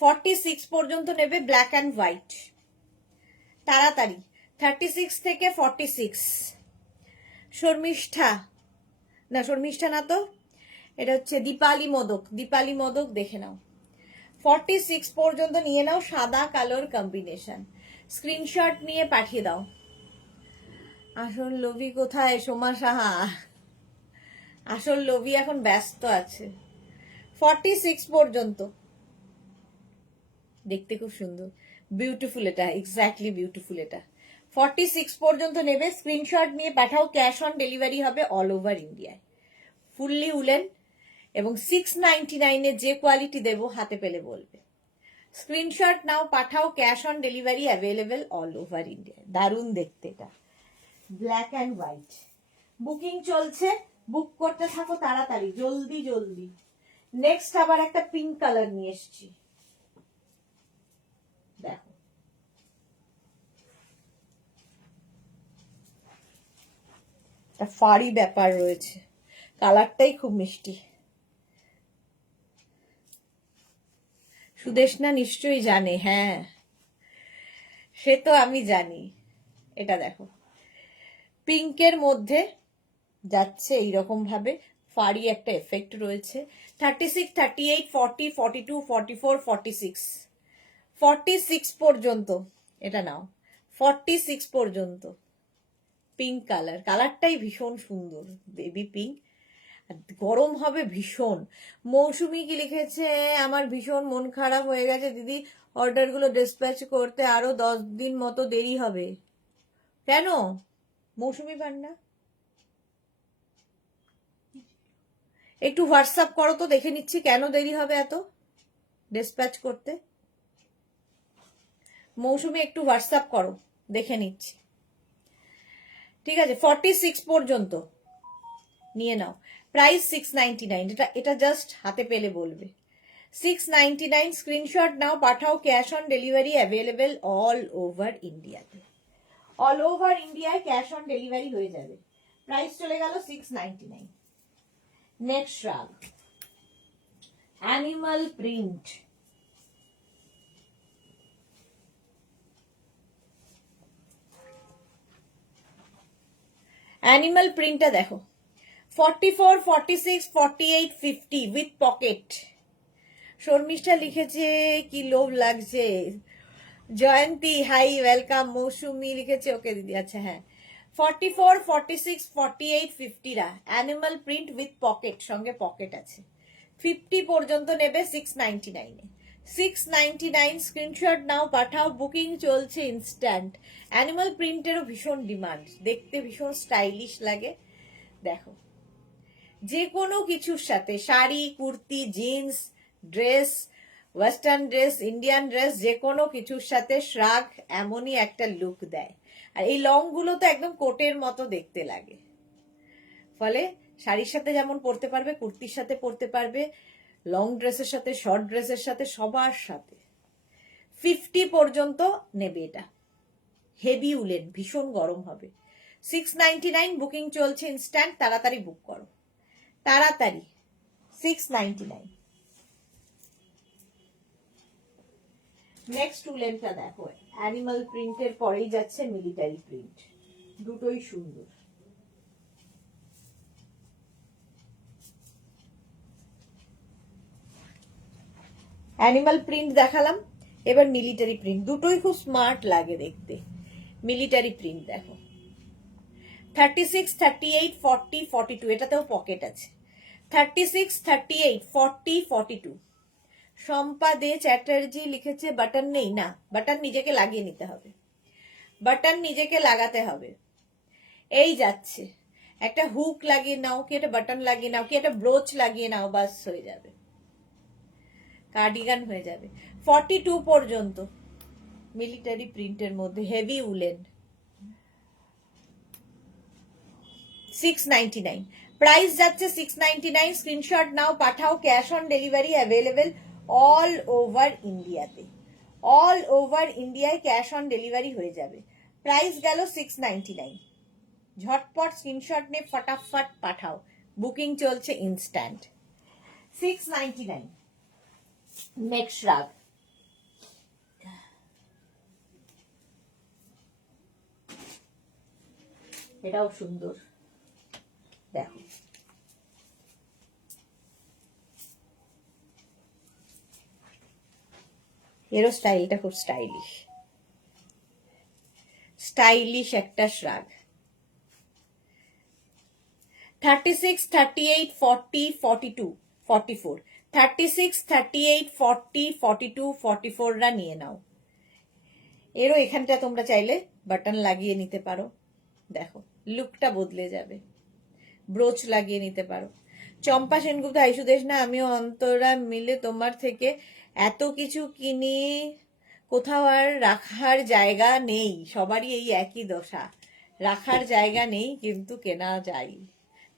46 পর্যন্ত নেবে ব্ল্যাক অ্যান্ড হোয়াইট, তাড়াতাড়ি। 36 থেকে 46। শর্মিষ্ঠা, না শর্মিষ্ঠা না তো, এটা হচ্ছে দীপালি মোদক, দীপালি মোদক দেখে নাও। 46 পর্যন্ত নিয়ে নাও, সাদা কালোর কম্বিনেশন। স্ক্রিনশট নিয়ে পাঠিয়ে দাও। আসল লোভী কোথায়? সোমা সাহা, আসল লোভী এখন ব্যস্ত আছে। 46 পর্যন্ত, দেখতে খুব সুন্দর, বিউটিফুল, এটা এক্স্যাক্টলি বিউটিফুল। এটা 46 পর্যন্ত নেবে, স্ক্রিনশট নিয়ে পাঠাও, ক্যাশ অন ডেলিভারি হবে অল ওভার ইন্ডিয়ায়। ফুললি উলেন এবং 699 যে কোয়ালিটি দেবো হাতে পেলে বলবে। স্ক্রিনশট নাও, পাঠাও, cash on delivery available all over India. দারুণ দেখতে এটা, ব্ল্যাক অ্যান্ড হোয়াইট। বুকিং চলছে, বুক করতে থাকো তাড়াতাড়ি, জলদি জলদি। নেক্সট আবার একটা পিঙ্ক কালার নিয়ে এসছি, দেখো ফারি ব্যাপার রয়েছে, কালারটাই খুব মিষ্টি। সুদেশনা নিশ্চয়ই জানে, হ্যাঁ সে তো আমি জানি। এটা দেখো পিঙ্কের মধ্যে যাচ্ছে এইরকম ভাবে, ফারি একটা এফেক্ট রয়েছে। 36, 38, 40, 42, 44, 46, 46 পর্যন্ত এটা নাও, 46 পর্যন্ত পিঙ্ক কালার। কালারটাই ভীষণ সুন্দর, বেবি পিঙ্ক। গরম হবে ভীষণ। মৌসুমি কি লিখেছে, আমার ভীষণ মন খারাপ হয়ে গেছে দিদি, অর্ডারগুলো ডিসপ্যাচ করতে আরো 10 দিন মতো দেরি হবে। কেন মৌসুমি পান্না, একটু হোয়াটসঅ্যাপ করো তো, দেখে নিচ্ছি কেন দেরি হবে এত ডিসপ্যাচ করতে। মৌসুমি একটু হোয়াটসঅ্যাপ করো, দেখে নিচ্ছি। ঠিক আছে, 46 পর্যন্ত নিয়ে নাও। প্রাইস 699, এটা জাস্ট হাতে পেলে বলবে। 699, স্ক্রিনশট নাও, পাঠাও, cash on delivery available all over ইন্ডিয়াতে। অল ওভার ইন্ডিয়ায় ক্যাশ অন ডেলিভারি হয়ে যাবে। প্রাইস চলে গেল 699। Next শ্রাগ, animal print. অ্যানিমাল প্রিন্টটা দেখো, 44, 46, 48, 50 উইথ পকেট। শর্মিষ্ঠা লিখেছে কি লোভ লাগছে। জয়ন্তী হাই ওয়েলকাম। মৌসুমি লিখেছে ওকে দিদি, আচ্ছা হ্যাঁ। 44, 46, 48, 50 রা অ্যানিমাল প্রিন্ট উইথ পকেট, সঙ্গে পকেট আছে। 50 পর্যন্ত নেবে 699 এ। 699, স্ক্রিনশট নাও, পাঠাও, বুকিং চলছে ইনস্ট্যান্ট। অ্যানিমাল প্রিন্টেরও ভীষণ ডিমান্ড, দেখতে ভীষণ স্টাইলিশ লাগে। দেখো যে কোনো কিছুর সাথে, sari, kurti, jeans, dress, western dress, Indian dress, যে কোনো কিছুর সাথে শ্রাগ এমনই একটা লুক দেয়। আর এই লং গুলো তো একদম কোটের মতো দেখতে লাগে, ফলে শাড়ির সাথে যেমন পরতে পারবে, কুর্তির সাথে পরতে পারবে, লং ড্রেসের সাথে, শর্ট ড্রেসের সাথে, সবার সাথে। 50 পর্যন্ত নেবে এটা, হেভি উলেন, ভীষণ গরম হবে। 699, বুকিং চলছে ইনস্ট্যান্ট, তাড়াতাড়ি বুক করো তাড়াতাড়ি। 699। নেক্সট উলেনটা দেখো, অ্যানিমাল প্রিন্টের পরেই যাচ্ছে মিলিটারি প্রিন্ট, দুটোই সুন্দর। অ্যানিমাল প্রিন্ট দেখালাম, এবার মিলিটারি প্রিন্ট, দুটোই খুব স্মার্ট লাগে দেখতে। মিলিটারি প্রিন্ট দেখো, 36, 38, 40, 42, এটাতেও পকেট আছে। 36, 38, 40, 42। শম্পা দে চ্যাটার্জি লিখেছে বাটন নেই, না বাটন নিজেকে লাগিয়ে নিতে হবে, বাটন নিজেকে লাগাতে হবে। এই যাচ্ছে, একটা হুক লাগিয়ে নাও, কি একটা বাটন লাগিয়ে নাও, কি একটা ব্রোচ লাগিয়ে নাও, বাস হয়ে যাবে, কার্ডিগান হয়ে যাবে। 42 পর্যন্ত মিলিটারি প্রিন্টের মধ্যে হেভি উলেন। 699, প্রাইস যাচ্ছে 699। স্ক্রিনশট নাও, পাঠাও, cash on delivery available all over ইন্ডিয়াতে। অল ওভার ইন্ডিয়ায় ক্যাশ অন ডেলিভারি হয়ে যাবে। প্রাইস গেল 699। ঝটপট স্ক্রিনশট নিয়ে ফটাফট পাঠাও, বুকিং চলছে ইনস্ট্যান্ট। 699। নেক্সট শ্রাগ, এটাও সুন্দর দেখো, এরও স্টাইলটা খুব স্টাইলিশ, স্টাইলিশ একটা শ্রাগ। 36, 38, 40, 42, 44, 36, 38, 40, 42, 44 রা নিয়ে নাও। এরও এখানটা তোমরা চাইলে বাটন লাগিয়ে নিতে পারো, দেখো লুকটা বদলে যাবে। ব্রোচ লাগিয়ে নিতে পারো। চম্পা সেনগুপ্ত, আইসুদেশ না আমিও অন্তরা মিলে তোমার থেকে এত কিছু কিনি, কোথাও আর রাখার জায়গা নেই। সবারই এই একই দশা, রাখার জায়গা নেই কিন্তু কেনা যায়।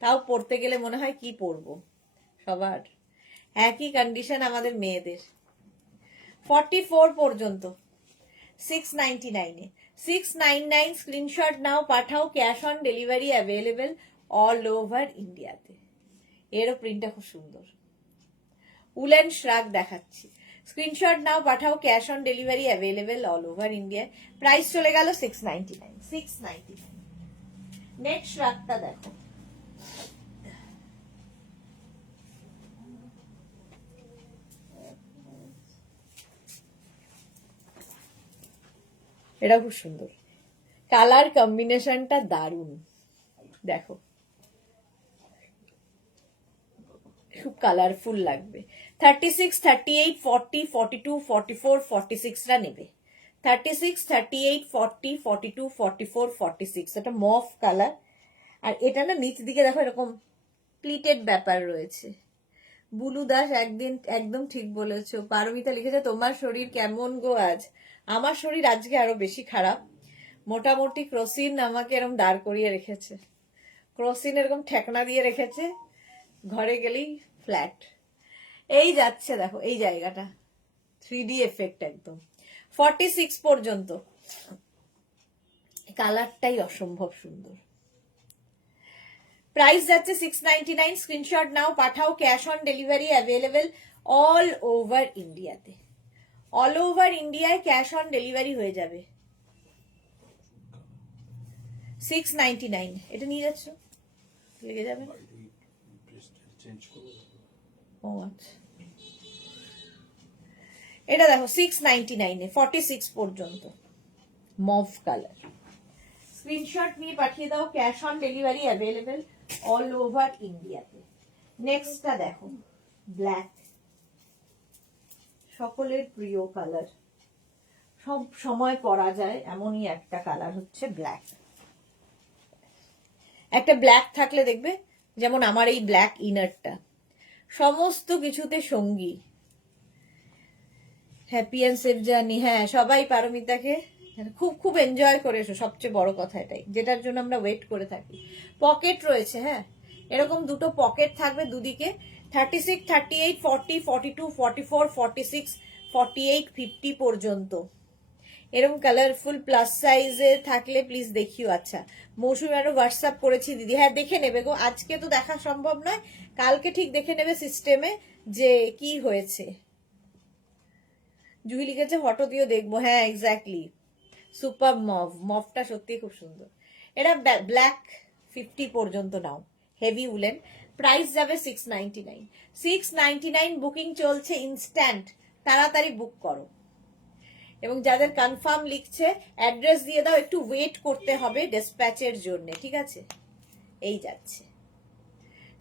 তাও পড়তে গেলে মনে হয় কি পরবো, সবার একই কন্ডিশন আমাদের মেয়েদের। 44 পর্যন্ত 699 699 স্ক্রিনশট নাও, পাঠাও, cash on delivery available all over ইন্ডিয়াতে। এরও প্রিন্টটা খুব সুন্দর, উলেন শ্রাগ দেখাচ্ছি। স্ক্রিনশট নাও, পাঠাও, cash on delivery available all over India. Price চলে গেল 699 699। নেক্সট শ্রাগটা দেখো, এটা খুব সুন্দর, কালার কম্বিনেশনটা দারুণ, দেখো খুব কালারফুল লাগবে। 36, 38, 40, 42, 44, 46টা নেবে। 36, 38, 40, 42, 44, 46, এটা মফ কালার। আর এটা না নিচ দিকে দেখো এরকম প্লিটেড ব্যাপার রয়েছে। বুলু দাস একদম ঠিক বলেছো। পারমিতা লিখেছে তোমার শরীর কেমন গো আজ? আমার শরীর আজকে আরো বেশি খারাপ। মোটামুটি ক্রসিন আমাকে এরকম দাঁড় করিয়ে রেখেছে, ক্রসিন এরকম ঠেকনা দিয়ে রেখেছে, ঘরে গেলেই ফ্ল্যাট। এই যাচ্ছে দেখো এই জায়গাটা 3D এফেক্ট একদম। 46 পর্যন্ত, কালারটাই অসম্ভব সুন্দর। প্রাইস যাচ্ছে 699, স্ক্রিনশট নাও, পাঠাও, cash on delivery available all over ইন্ডিয়াতে। অল ওভার ইন্ডিয়ায় ক্যাশ অন ডেলিভারি হয়ে যাবে। 699 এটা নিয়ে যাচ্ছ, লেগে যাবে। ও আচ্ছা, এটা দেখো 699 46 পর্যন্ত, মভ কালার। স্ক্রিনশট নিয়ে পাঠিয়ে দাও, cash on delivery available all over ইন্ডিয়াতে। নেক্সটটা দেখো ব্ল্যাক, সকলের প্রিয় কালার, সব সময় পরা যায় এমনই একটা কালার হচ্ছে ব্ল্যাক। একটা ব্ল্যাক থাকলে দেখবে, যেমন আমার এই ব্ল্যাক ইনারটা সমস্ত কিছুতে সঙ্গী। হ্যাপি অ্যান্ড সেফ জার্নি, হ্যাঁ সবাই পারমিতাকে খুব খুব এনজয় করে এসো, সবচেয়ে বড় কথা এটাই, যেটার জন্য আমরা ওয়েট করে থাকি। পকেট রয়েছে, হ্যাঁ এরকম দুটো পকেট থাকবে দুদিকে। 36, 38, 40, 42, 44, 46, 48, 50 পর্যন্ত এরকম কালারফুল প্লাস সাইজে থাকলে প্লিজ দেখিও। আচ্ছা মৌসুমি আরো হোয়াটসঅ্যাপ করেছি দিদি, হ্যাঁ দেখে নেবে গো, আজকে তো দেখা সম্ভব নয়, কালকে ঠিক দেখে নেবে সিস্টেমে যে কি হয়েছে। জুহি লিখেছে ফটো দিও দেখবো, হ্যাঁ এক্স্যাক্টলি, সুপার মভটা সত্যি খুব সুন্দর। এটা ব্ল্যাক 50 পর্যন্ত নাও, হেভি উলেন। প্রাইস যাবে 699 699। বুকিং চলছে ইনস্ট্যান্ট, তাড়াতাড়ি বুক করো। এবং যাদের কনফার্ম লিখছে অ্যাড্রেস দিয়ে দাও, একটু ওয়েট করতে হবে ডিসপ্যাচের জন্য, ঠিক আছে। এই যাচ্ছে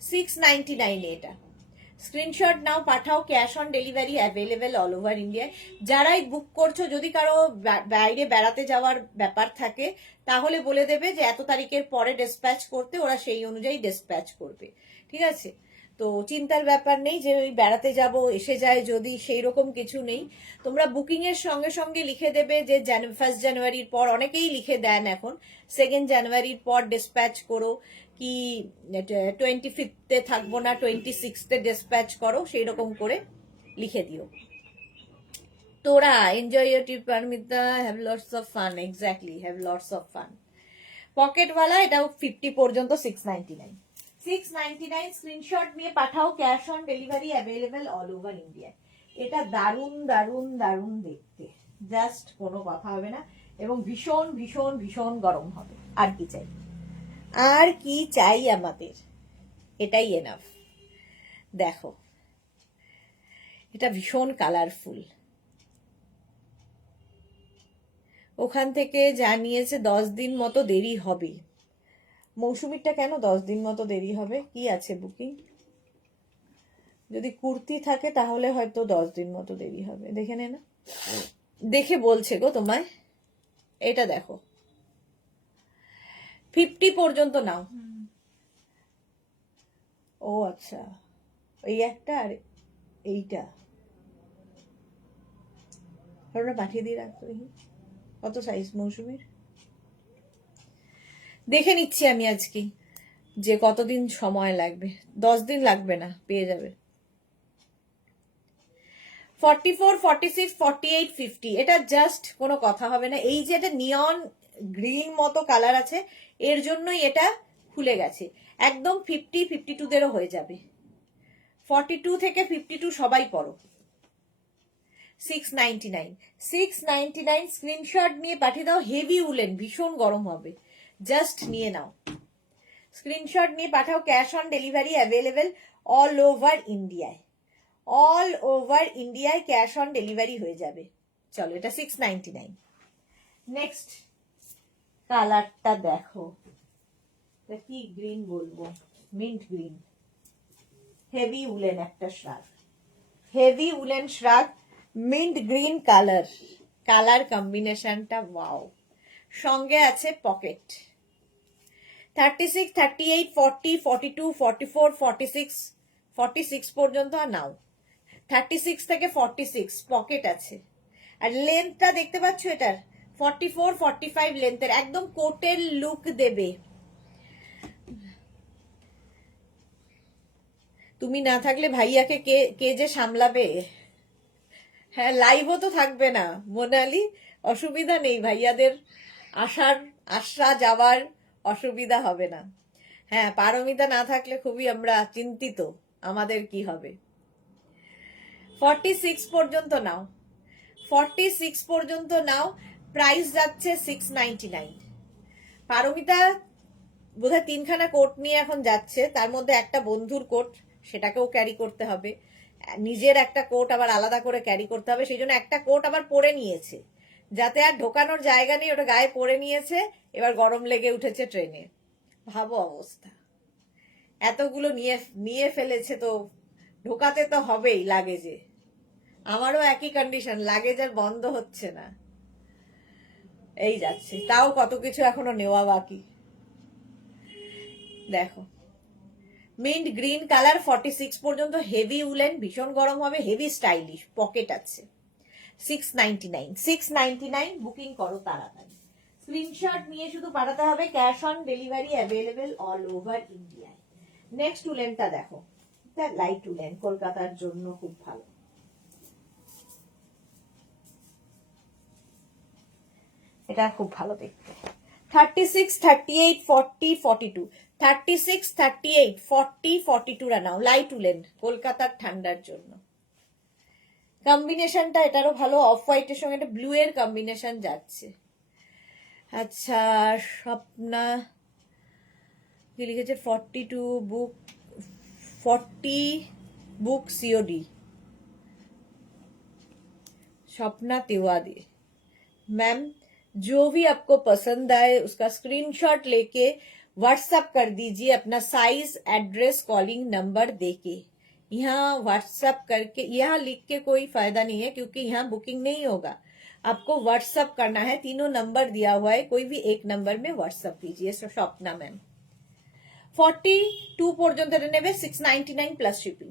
699 এটা। স্ক্রিনশট নাও, পাঠাও, cash on delivery available all over ইন্ডিয়ায়। যারাই বুক করছো, যদি কারো বাইরে বেড়াতে যাওয়ার ব্যাপার থাকে তাহলে বলে দেবে যে এত তারিখের পরে ডিসপ্যাচ করতে, ওরা সেই অনুযায়ী ডিসপ্যাচ করবে, ঠিক আছে। তো চিন্তার ব্যাপার নেই যে ওই বেড়াতে যাব এসে যায় যদি, সেই রকম কিছু নেই। তোমরা বুকিং এর সঙ্গে সঙ্গে লিখে দেবে যে 1 জানুয়ারির পর, অনেকেই লিখে দেন এখন 2 জানুয়ারির পর ডিসপ্যাচ করো, কি 25 থাকবো না 26 ডিসপ্যাচ করো, সেই রকম করে লিখে দিও। তোরা enjoy your trip Paromita, have lots of fun, exactly have lots of fun. পকেটওয়ালা এটাও 50 পর্যন্ত 699 699। স্ক্রিনশট নিয়ে পাঠাও, cash on delivery available all over India. এটা দারুন দারুন দারুন দেখতে, জাস্ট কোনো কথা হবে না, এবং ভীষণ ভীষণ ভীষণ গরম হবে। আর কি চাই, আর কি চাই আমাদের, এটাই এনাফ। দেখো এটা ভীষণ কালারফুল। ওখান থেকে জানিয়েছে 10 দিন মতো দেরি হবে। মৌসুমিরটা কেন 10 দিন মতো দেরি হবে, কি আছে বুকিং? যদি কুর্তি থাকে তাহলে হয়তো 10 দিন মতো দেরি হবে, দেখে নে না, দেখে বলছে গো তোমায়। এটা দেখো 50 পর্যন্ত নাও। ও আচ্ছা, এই একটা আর এইটা ওরা পাঠিয়ে দিয়ে রাখতো। দেখি কত সাইজ মৌসুমীর, দেখে নিচ্ছি আমি আজকে যে কতদিন সময় লাগবে। 10 দিন লাগবে না, পেয়ে যাবে। 44, 46, 48, 50 এটা জাস্ট কোনো কথা হবে না। এই যে এটা নিয়ন গ্রিন মতো কালার আছে, এর জন্যই এটা খুলে গেছে। একদম 50, 52 দেরও হয়ে যাবে। 42 থেকে 52 সবাই পড়ো। 699, 699 স্ক্রিনশট নিয়ে পাঠিয়ে দাও। হেভি উলেন, ভীষণ গরম হবে, জাস্ট নিয়ে নাও। স্ক্রিনশট নিয়ে পাঠাও। Cash on delivery available all over ইন্ডিয়ায়। অল ওভার ইন্ডিয়ায় ক্যাশ অন ডেলিভারি হয়ে যাবে। চলো, এটা 699। নেক্সট কালারটা দেখো, এটা কি গ্রিন বলবো, মিন্ট গ্রিন। হেভি উলেন একটা শ্রাগ, heavy woollen শ্রাগ, mint green colour. Colour কম্বিনেশনটা ওয়াও। সঙ্গে আছে পকেট। 36, 38, 40, 42, 44, 46, 46 পর্যন্ত নাও। 36 থেকে 46 পকেট আছে। আর লেন্থটা দেখতে পাচ্ছ এটার 44, 45 লেন্থের, একদম কোটের লুক দেবে। তুমি না থাকলে ভাইয়াকে কে কে যে সামলাবে। হ্যাঁ, লাইভও তো থাকবে না মোনালি, অসুবিধা নেই, ভাইয়াদের আসা যাওয়ার অসুবিধা হবে না। হ্যাঁ, পারমিতা না থাকলে খুবই আমরা চিন্তিত, আমাদের কি হবে। 46 পর্যন্ত নাও, 46 পর্যন্ত নাও। প্রাইস যাচ্ছে 699। পারমিতা বোধহয় 3খানা কোট নিয়ে এখন যাচ্ছে, তার মধ্যে একটা বন্ধুর কোট, সেটাকেও ক্যারি করতে হবে। নিজের একটা কোট আবার আলাদা করে ক্যারি করতে হবে, সেই জন্য একটা কোট আবার পরে নিয়েছে, যাতে আর ঢোকানোর জায়গা নেই, ওটা গায়ে পরে নিয়েছে। এবার গরম লেগে উঠেছে ট্রেনে, ভাবো অবস্থা। এতগুলো নিয়ে নিয়ে ফেলেছে, তো ঢোকাতে তো হবেই লাগেজে। আমারও একই কন্ডিশন, লাগেজ আর বন্ধ হচ্ছে না, এই যাচ্ছে। তাও কত কিছু এখনো নেওয়া বাকি। দেখো, মিন্ট গ্রিন কালার, 46 পর্যন্ত, হেভি উলেন, ভীষণ গরম হবে, হেভি স্টাইলিশ, পকেট আছে। 699, 699 বুকিং করো তাড়াতাড়ি। স্ক্রিনশট নিয়ে শুধু পাঠাতে হবে। Cash on delivery available all over ইন্ডিয়ায়। নেক্সট উলেনটা দেখো, এটা লাইট উলেন, কলকাতার জন্য খুব ভালো। এটা খুব ভালো দেখতে। 36, 38, 40, 42, 36, 38, 40, 42 নাও। লাইট উলেন, কলকাতার ঠান্ডার জন্য। কম্বিনেশনটা এটারও ভালো, অফ হোয়াইটের সঙ্গে একটা ব্লু এর কম্বিনেশন যাচ্ছে। আচ্ছা, স্বপ্না কি লিখেছে, 42 বুক, 40 book COD. Swapna Tiwari ma'am, जो भी आपको पसंद आए उसका स्क्रीनशॉट लेके व्हाट्सएप कर दीजिए, अपना साइज, एड्रेस, कॉलिंग नंबर देके। यहाँ व्हाट्सएप करके, यहाँ लिख के कोई फायदा नहीं है, क्योंकि यहाँ बुकिंग नहीं होगा। आपको व्हाट्सएप करना है, तीनों नंबर दिया हुआ है, कोई भी एक नंबर में व्हाट्सएप कीजिए। स्वप्ना मैम 42 পর্যন্ত নেবে, 699 plus shipping.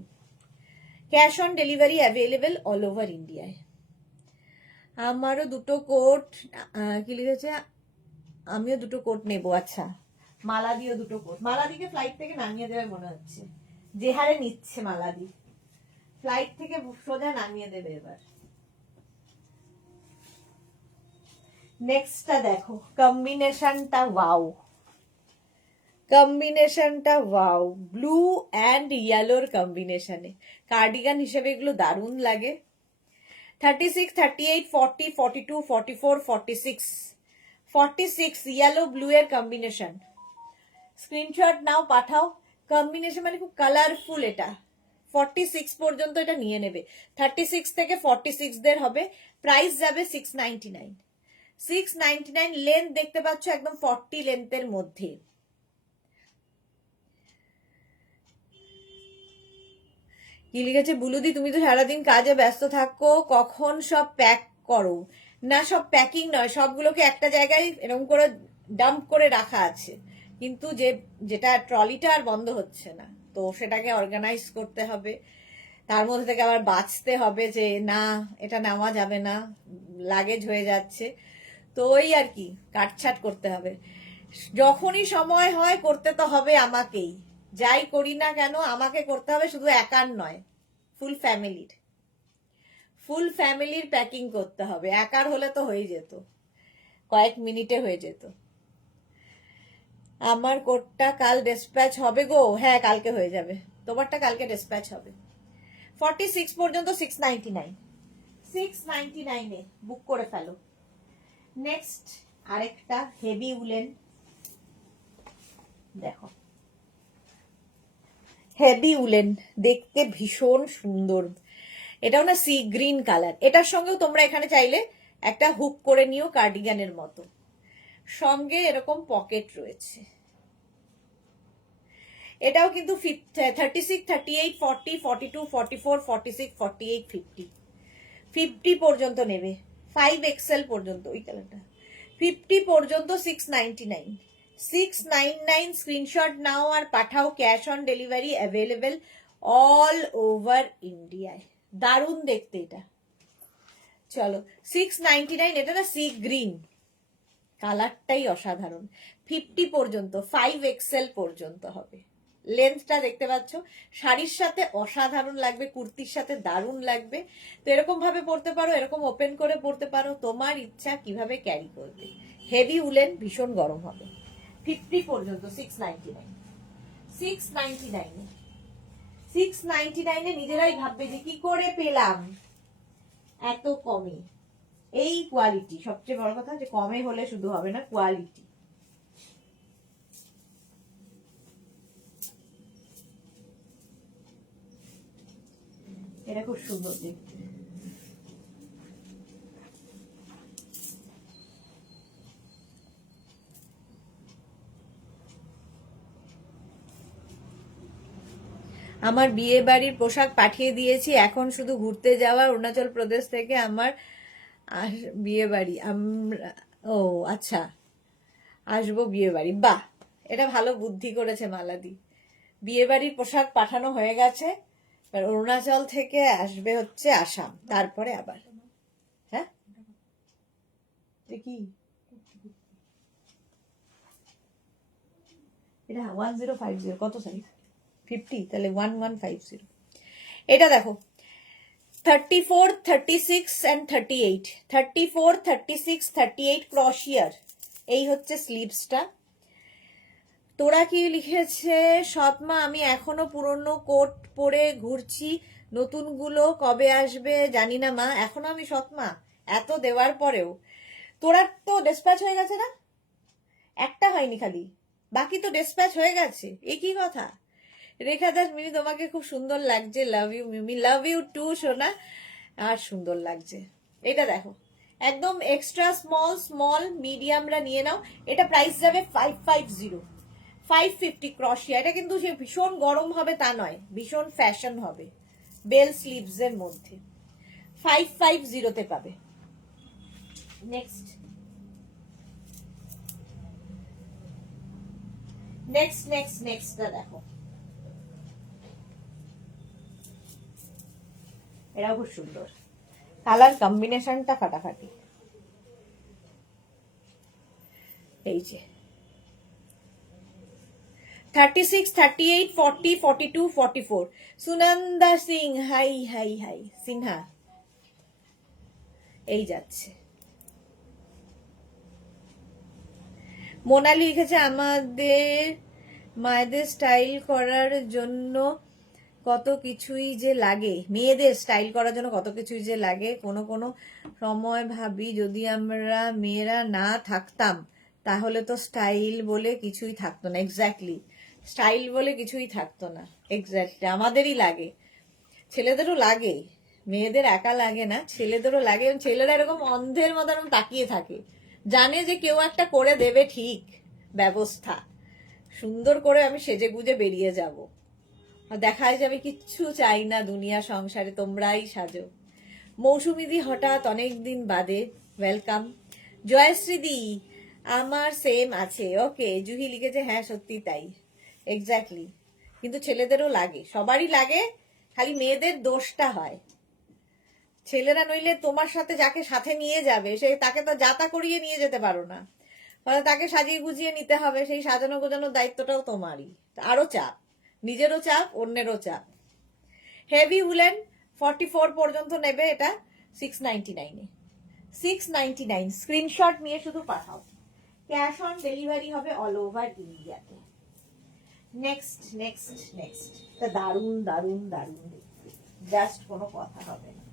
Cash on delivery available all over ইন্ডিয়ায়। আমারও দুটো কোট, কি লিখেছে, আমিও দুটো কোট নেবো। আচ্ছা, মালাদিও দুটো কোট। মালাদিকে ফ্লাইট থেকে নামিয়ে দেবে মনে হচ্ছে, যে হারে নিচ্ছে মালাদি, ফ্লাইট থেকে সোজা নামিয়ে দেবে এবার। নেক্সটটা দেখো, কম্বিনেশনটা ওয়াও, কম্বিনেশনটা ওয়াও, ব্লু অ্যান্ড ইয়েলোর কম্বিনেশনে কার্ডিগান হিসেবে এগুলো দারুণ লাগে। 36, 38, 40, 42, 44, 46, 46 ইয়েলো ব্লু এর কম্বিনেশন। স্ক্রিনশট নাও, পাঠাও। কম্বিনেশন মানে খুব কালারফুল। এটা 46 পর্যন্ত এটা নিয়ে নেবে। 36 থেকে 46 দের হবে। প্রাইস যাবে 699। 699 লেন্থ দেখতে পাচ্ছ, একদম 40 লেন্থের মধ্যে। কি লিখেছে বুলুদি, তুমি তো সারাদিন কাজে ব্যস্ত থাকো, কখন সব প্যাক করো? না, সব প্যাকিং নয়, সবগুলোকে একটা জায়গায় এরকম করে ডাম্প করে রাখা আছে। কিন্তু যেটা ট্রলিটা আর বন্ধ হচ্ছে না, তো সেটাকে অর্গানাইজ করতে হবে, তার মধ্যে থেকে আবার বাঁচতে হবে যে না এটা নেওয়া যাবে না, লাগেজ হয়ে যাচ্ছে, তো ওই আর কি কাটছাট করতে হবে। যখনই সময় হয় করতে তো হবে আমাকেই, যাই করি না কেন আমাকে করতে হবে, শুধু একার নয়, ফুল ফ্যামিলির প্যাকিং করতে হবে। একার হলে তো হয়ে যেত, কয়েক মিনিটে হয়ে যেত। আমার কোটটা কাল ডিসপ্যাচ হবে গো, হ্যাঁ কালকে হয়ে যাবে, তোমারটা কালকে ডিসপ্যাচ হবে। 46 পর্যন্ত 699 বুক করে ফেলো। নেক্সট আরেকটা হেভি উলেন, দেখো হেভি উলেন, দেখতে ভীষণ সুন্দর, এটাও না সি গ্রিন কালার। এটার সঙ্গেও তোমরা এখানে চাইলে একটা হুক করে নিও কার্ডিগানের মতো, সঙ্গে এরকম পকেট রয়েছে। এটাও কিন্তু 36, 38, 40, 42, 44, 46, 48, 50 পর্যন্ত নেবে, 5XL পর্যন্ত। ওই কালারটা 50 পর্যন্ত 699 স্ক্রিনশট নাও আর পাঠাও, cash on delivery available all over ইন্ডিয়ায়। দারুণ দেখতে এটা। চলো 699, এটা না সি গ্রিন, কালারটাই অসাধারণ। 50 পর্যন্ত, 5XL পর্যন্ত হবে। লেন্থটা দেখতে পাচ্ছ, শাড়ির সাথে অসাধারণ লাগবে, কুর্তির সাথে দারুণ লাগবে। তো এরকম ভাবে পরতে পারো, এরকম ওপেন করে পরতে পারো, তোমার ইচ্ছা কিভাবে ক্যারি করবে। হেভি উলেন, ভীষণ গরম হবে। 50 পর্যন্ত 699 নিজেরাই ভাববে যে কি করে পেলাম এত কমে। এই কোয়ালিটি সবচেয়ে বড় কথা, যে কমে হলে শুধু হবে না, কোয়ালিটি। এটা খুব সুন্দর দেখতে। আমার বিয়ে বাড়ির পোশাক পাঠিয়ে দিয়েছি, এখন শুধু ঘুরতে যাওয়া অরুণাচল প্রদেশ থেকে আমার বিয়ে বাড়ি। আমরা, ও আচ্ছা, আসবো বিয়ে বাড়ি, বাহ, এটা ভালো বুদ্ধি করেছে মালাদি। বিয়ে বাড়ির পোশাক পাঠানো হয়ে গেছে, এবার অরুণাচল থেকে আসবে হচ্ছে আসাম, তারপরে আবার। হ্যাঁ কি এটা 1050, কত সাইজ? 50, তাহলে 1150। এটা দেখো 34, 36 and 38, 34, 36, 38 ক্রশিয়ার। এই হচ্ছে স্লিভসটা। তোরা কি লিখেছে সৎমা, আমি এখনো পুরনো কোট পরে ঘুরছি, নতুনগুলো কবে আসবে জানি না মা। এখনো আমি সৎমা, এত দেওয়ার পরেও তোরা তো ডিসপ্যাচ হয়ে গেছে না? একটা হয়নি খালি, বাকি তো ডিসপ্যাচ হয়ে গেছে। এ কি কথা? রেখা দাস মিমি, তোমাকে খুব সুন্দর লাগছে, love you Mimi, love you too সোনা। আর সুন্দর লাগছে। এটা দেখো একদম এক্সট্রা স্মল মিডিয়ামরা নিয়ে নাও। এটা প্রাইস যাবে 550, 550 ক্রশিয়া। এটা কিন্তু সে ভীষণ গরম হবে তা নয়, ভীষণ ফ্যাশন হবে, বেল স্লিভস এর মধ্যে। 550 তে পাবে। নেক্সট দেখো, এটা খুব সুন্দর, কালার কম্বিনেশনটা ফাটাফাটি। এই যে 36, 38, 40, 42, 44, Sunanda Singh, high high high Sinha, এই যাচ্ছে। মোনালি লিখেছে আমাদের মায়েদের স্টাইল করার জন্য কত কিছুই যে লাগে, মেয়েদের স্টাইল করার জন্য কত কিছুই যে লাগে। কোনো কোনো সময় ভাবি যদি আমরা মেয়েরা না থাকতাম তাহলে তো স্টাইল বলে কিছুই থাকতো না। এক্স্যাক্টলি, স্টাইল বলে কিছুই থাকতো না। এক্স্যাক্টলি, আমাদেরই লাগে, ছেলেদেরও লাগে, মেয়েদের একা লাগে না, ছেলেদেরও লাগে। এবং ছেলেরা এরকম অন্ধের মতন তাকিয়ে থাকে, জানে যে কেউ একটা করে দেবে ঠিক ব্যবস্থা, সুন্দর করে আমি সেজে গুজে বেরিয়ে যাব, দেখা যাবে কিচ্ছু চাই না দুনিয়া সংসারে, তোমরাই সাজো। মৌসুমিদি হঠাৎ অনেকদিন বাদে, ওয়েলকাম। জয়শ্রীদি, আমার সেম আছে। ওকে, জুহি লিখেছে হ্যাঁ সত্যি তাই, এক্স্যাক্টলি। কিন্তু ছেলেদেরও লাগে, সবারই লাগে, খালি মেয়েদের দোষটা হয়। ছেলেরা নইলে তোমার সাথে যাকে সাথে নিয়ে যাবে সে তাকে তো যাতা করিয়ে নিয়ে যেতে পারো না, ফলে তাকে সাজিয়ে গুজিয়ে নিতে হবে, সেই সাজানো গোজানোর দায়িত্বটাও তোমারই। আরো চাপ, নিজেরও চাপ, অন্যেরও চাপ। হেভি উলেন 44 পর্যন্ত নেবে এটা 699 এ। 699 স্ক্রিনশট নিয়ে শুধু পাঠাও, ক্যাশ অন ডেলিভারি হবে অল ওভার ইন্ডিয়াতে। নেক্সট নেক্সট নেক্সট, দারুন দারুন দারুন দেখতে, জাস্ট কোনো কথা হবে না।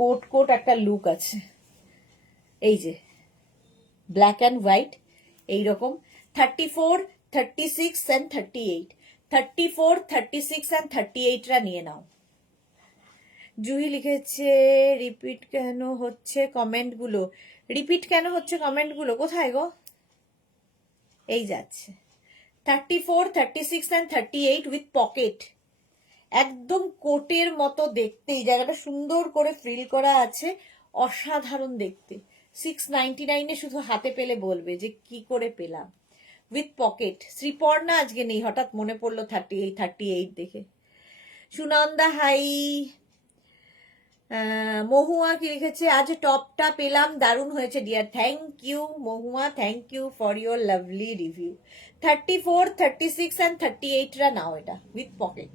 কোট কোট একটা লুক আছে, এই যে ব্ল্যাক অ্যান্ড হোয়াইট এইরকম 34, 36 অ্যান্ড 38, 34, 36 অ্যান্ড 38 রা নিয়ে নাও। জুহি লিখেছে রিপিট কেন হচ্ছে কমেন্ট গুলো, রিপিট কেন হচ্ছে কমেন্ট গুলো, কোথায় গো? এই যাচ্ছে 34, 36 অ্যান্ড 38 উইথ পকেট, একদম কোটের মতো দেখতে, এই জায়গাটা সুন্দর করে ফ্রিল করা আছে, অসাধারণ দেখতে। 699 শুধু হাতে পেলে বলবে যে কি করে পেলাম। উইথ পকেট, শ্রীপর্ণা আজকে নেই, হঠাৎ মনে পড়লো 38 দেখে। সুনন্দা হাই। মহুয়া কি লিখেছে আজ টপটা পেলাম, দারুণ হয়েছে dear, thank you Mahua, thank you for your lovely review. 34, 36 and 38 রা নাও এটা উইথ পকেট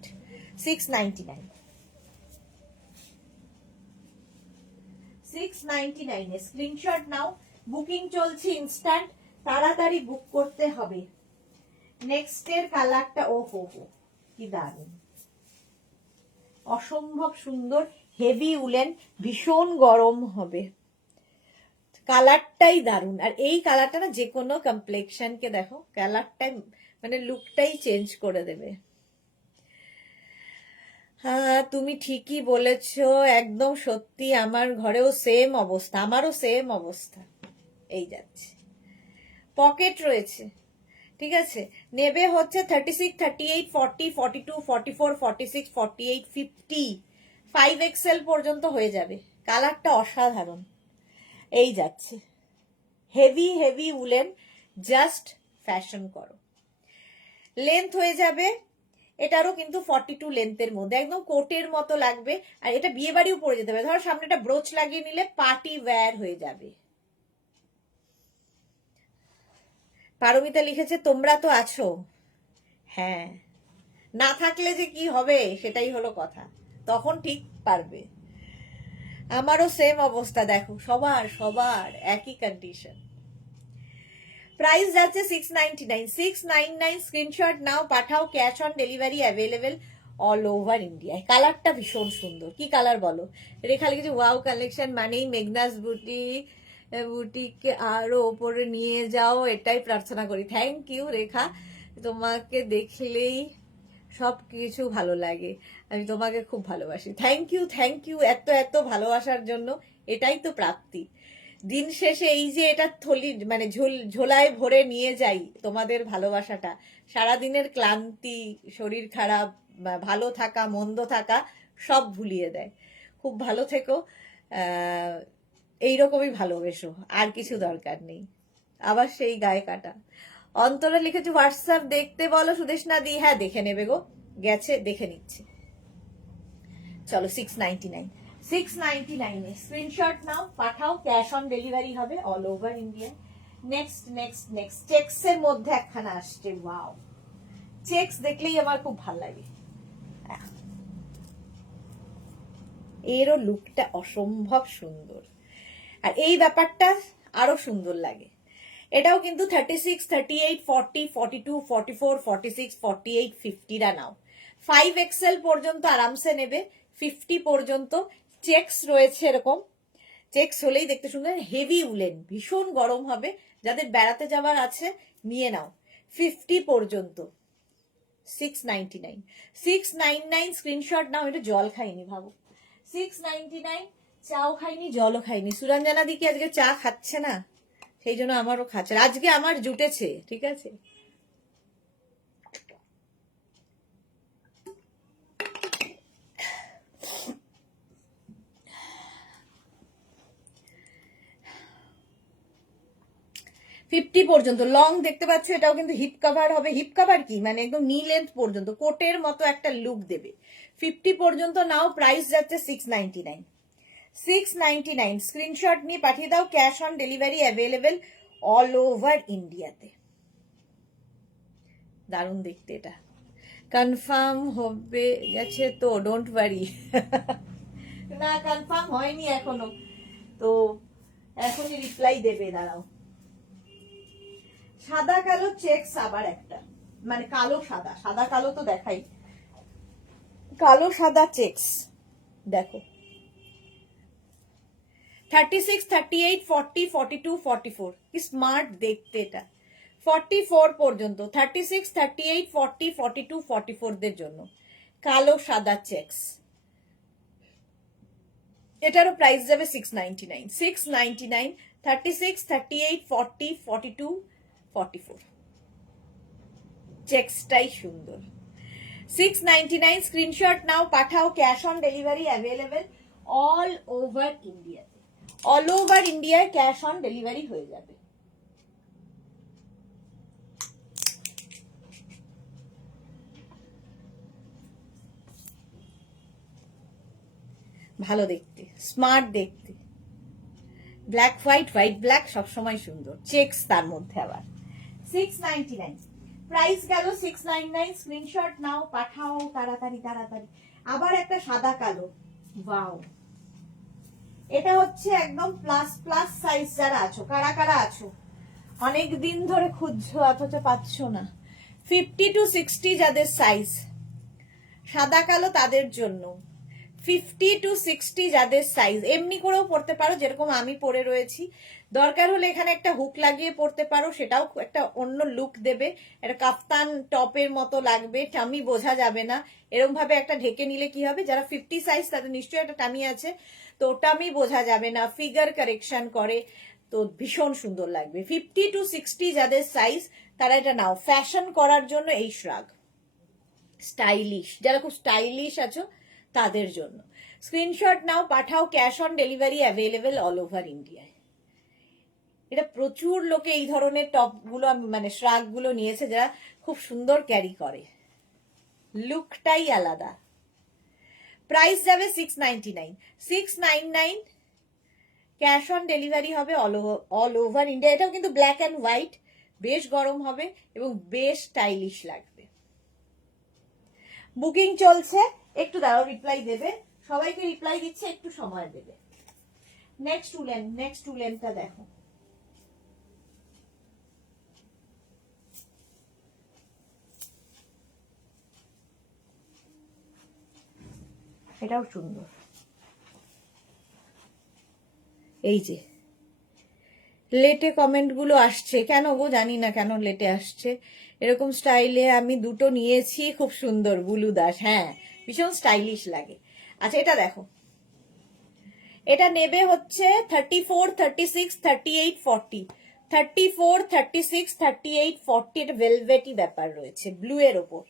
699। 699 এ স্ক্রিনশট নাও, বুকিং চলছে ইনস্ট্যান্ট, তাড়াতাড়ি বুক করতে হবে। নেক্সট এর কালারটা ও হো হো কি দারুণ, অসম্ভব সুন্দর, হেভি উলেন, ভীষণ গরম হবে, কালারটাই দারুণ। আর এই কালারটা না যে কোনো কমপ্লেক্সনকে দেখো, কালারটাই মানে লুকটাই চেঞ্জ করে দেবে। হ্যাঁ তুমি ঠিকই বলেছো, একদম সত্যি, আমার ঘরেও সেম অবস্থা, আমারও সেম অবস্থা। এই যাচ্ছে, পকেট রয়েছে, ঠিক আছে। নেবে হচ্ছে 36, 38, 40, 42, 44, 46, 48, 50, 5XL পর্যন্ত হয়ে যাবে। কালারটা অসাধারণ, এই যাচ্ছে, heavy heavy woollen, just fashion করো। লেন্থ হয়ে যাবে এটারও কিন্তু 42 লেন্থের মধ্যে, একদম কোটের মতো লাগবে। আর এটা বিয়ে বাড়িও পরে যেতে হবে, ধরো সামনে একটা ব্রোচ লাগিয়ে নিলে পার্টি ওয়্যার হয়ে যাবে। পারমিতা লিখেছে তোমরা তো আছো, হ্যাঁ, না থাকলে যে কি হবে সেটাই হলো কথা, তখন ঠিক পারবে। আমারও সেম অবস্থা, দেখো সবার সবার একই কন্ডিশন। প্রাইস যাচ্ছে 699, 699 স্ক্রিনশট নাও, পাঠাও, cash on delivery available all over ইন্ডিয়ায়। কালারটা ভীষণ সুন্দর, কি কালার বলো? রেখা লিখেছে ওয়াও কালেকশন মানেই মেঘনাস বুটিকে আরো ওপরে নিয়ে যাও, এটাই প্রার্থনা করি। থ্যাংক ইউ রেখা, তোমাকে দেখলেই সব কিছু ভালো লাগে, আমি তোমাকে খুব ভালোবাসি। থ্যাংক ইউ এত এত ভালোবাসার জন্য, এটাই তো প্রাপ্তি। দিন শেষে এই যে এটা থলি মানে ঝোলায় ভরে নিয়ে যাই তোমাদের ভালোবাসাটা, সারাদিনের ক্লান্তি, শরীর খারাপ, ভালো থাকা মন্দ থাকা সব ভুলিয়ে দেয়। খুব ভালো থেকো, এইরকমই ভালোবেসো, আর কিছু দরকার নেই। আবার সেই গায়ে কাটা। অন্তরা লিখেছে হোয়াটসঅ্যাপ দেখতে বলো সুদেশনা দি, হ্যাঁ দেখে নেবে গো, গেছে দেখে নিচ্ছে। চলো 699, 699 এ স্ক্রিনশট নাও, পাঠাও, ক্যাশ অন ডেলিভারি হবে all over India. Next next next, checks এর মধ্যে একখানা আসছে, ওয়াও, চেক্স দেখলেই আমার খুব ভালো লাগে, এরও লুকটা অসম্ভব সুন্দর, আর এই ব্যাপারটা আরো সুন্দর লাগে। এটাও কিন্তু 36, 38, 40, 42, 44, 46, 48, 50 রা নাও। 5XL পর্যন্ত আরামসে নেবে, 50 পর্যন্ত। চেক্স রয়েছে এরকম, চেক্স হলেই দেখতে সুন্দর, হেভি উলেন, ভীষণ গরম হবে, যাদের বেড়াতে যাবার আছে নিয়ে নাও। 50 পর্যন্ত 699, 699 স্ক্রিনশট নাও। এটা জল খাইনি ভাবো, 699, চাও খাইনি জলও খাইনি। সুরঞ্জনা দি কি আজকে চা খাচ্ছে না, সেই জন্য আমারও খাচ্ছে, আজকে আমার জুটেছে, ঠিক আছে। 50 পর্যন্ত লং দেখতে পাচ্ছ, এটাও কিন্তু হিপ কাভার হবে। হিপ কাভার কি মানে একদম নি লেন্থ পর্যন্ত কোটের মতো একটা লুক দেবে। 50 পর্যন্ত নাও, প্রাইস যাচ্ছে 699। 699 স্ক্রিনশট নিয়ে পাঠিয়ে দাও। Cash on delivery available all over ইন্ডিয়াতে। দারুণ দেখতে এটা। কনফার্ম হবে গেছে তো, ডোন্ট ওয়ারি। না কনফার্ম হয়নি এখনো, তো এখনই রিপ্লাই দেবে, দাঁড়াও। সাদা কালো চেকস আবার একটা, মানে কালো সাদা, সাদা কালো তো দেখাই, কালো সাদা চেকস দেখো। 36, 38, 40, 42, 44 কি স্মার্ট দেখতে এটা। 44 পর্যন্ত, 36, 38, 40, 42, 44 দের জন্য কালো সাদা চেকস। এটারও প্রাইস যাবে 699। 699, 36, 38, 40, 42, 44 চেকসটাই সুন্দর। 699 স্ক্রিনশট নাও, পাঠাও। Cash on delivery available all over ইন্ডিয়াতে। অল ওভার ইন্ডিয়ায় ক্যাশ অন ডেলিভারি হয়ে যাবে। ভালো দেখতে, স্মার্ট দেখতে, ব্ল্যাক হোয়াইট, হোয়াইট ব্ল্যাক সবসময় সুন্দর, চেকস তার মধ্যে আবার। 699 প্রাইস গেল 699। স্ক্রিনশট নাও, পাঠাও তাড়াতাড়ি তাড়াতাড়ি। আবার একটা সাদা কালো, ওয়াও। এটা হচ্ছে একদম প্লাস প্লাস সাইজ। যারা আছো, কারা কারা আছো অনেক দিন ধরে খুঁজছো অথচ পাচ্ছ না, 50 to 60 যাদের সাইজ সাদা কালো তাদের জন্য। 50 to 60 যাদের সাইজ, এমনি করেও পড়তে পারো যেরকম আমি পরে রয়েছি। দরকার হলে এখানে একটা হুক লাগিয়ে পড়তে পারো, সেটাও একটা অন্য লুক দেবে। একটা কাফতান টপের মতো লাগবে, টামি বোঝা যাবে না। এরকম ভাবে একটা ঢেকে নিলে কি হবে, যারা 50 সাইজ তাদের নিশ্চয়ই একটা টামি আছে, তো টামি বোঝা যাবে না, ফিগার কারেকশন করে, তো ভীষণ সুন্দর লাগবে। 50 to 60 যাদের সাইজ তারা এটা নাও, ফ্যাশন করার জন্য এই শ্রাগ। স্টাইলিশ, যারা খুব স্টাইলিশ আছো তাদের জন্য স্ক্রিনশট নাও, পাঠাও। Cash on delivery available all over ইন্ডিয়ায়। এটা প্রচুর লোকে এই ধরনের টপ গুলো মানে শ্রাগ গুলো নিয়েছে, যারা খুব সুন্দর ক্যারি করে, লুকটাই আলাদা। প্রাইস যাবে 699। 699 ক্যাশ অন ডেলিভারি হবে অল ওভার ইন্ডিয়া। এটাও কিন্তু ব্ল্যাক অ্যান্ড হোয়াইট, বেশ গরম হবে এবং বেশ স্টাইলিশ লাগবে। বুকিং চলছে, একটু দাঁড়াও, রিপ্লাই দেবে। সবাইকে রিপ্লাই দিচ্ছে, একটু সময় দেবে। নেক্সট উলেনটা দেখো। এটাও সুন্দর। এই যে লেটে কমেন্ট গুলো আসছে কেন গো, জানি না কেন লেটে আসছে। এরকম স্টাইলে আমি দুটো নিয়েছি, খুব সুন্দর বুলু দাস, হ্যাঁ ভীষণ স্টাইলিশ লাগে। আচ্ছা এটা দেখো, এটা নেবে হচ্ছে 34, 36, 38, 40। 34, 36, 38, 40 এটা ভেলভেটি ব্যাপার রয়েছে ব্লু এর ওপর।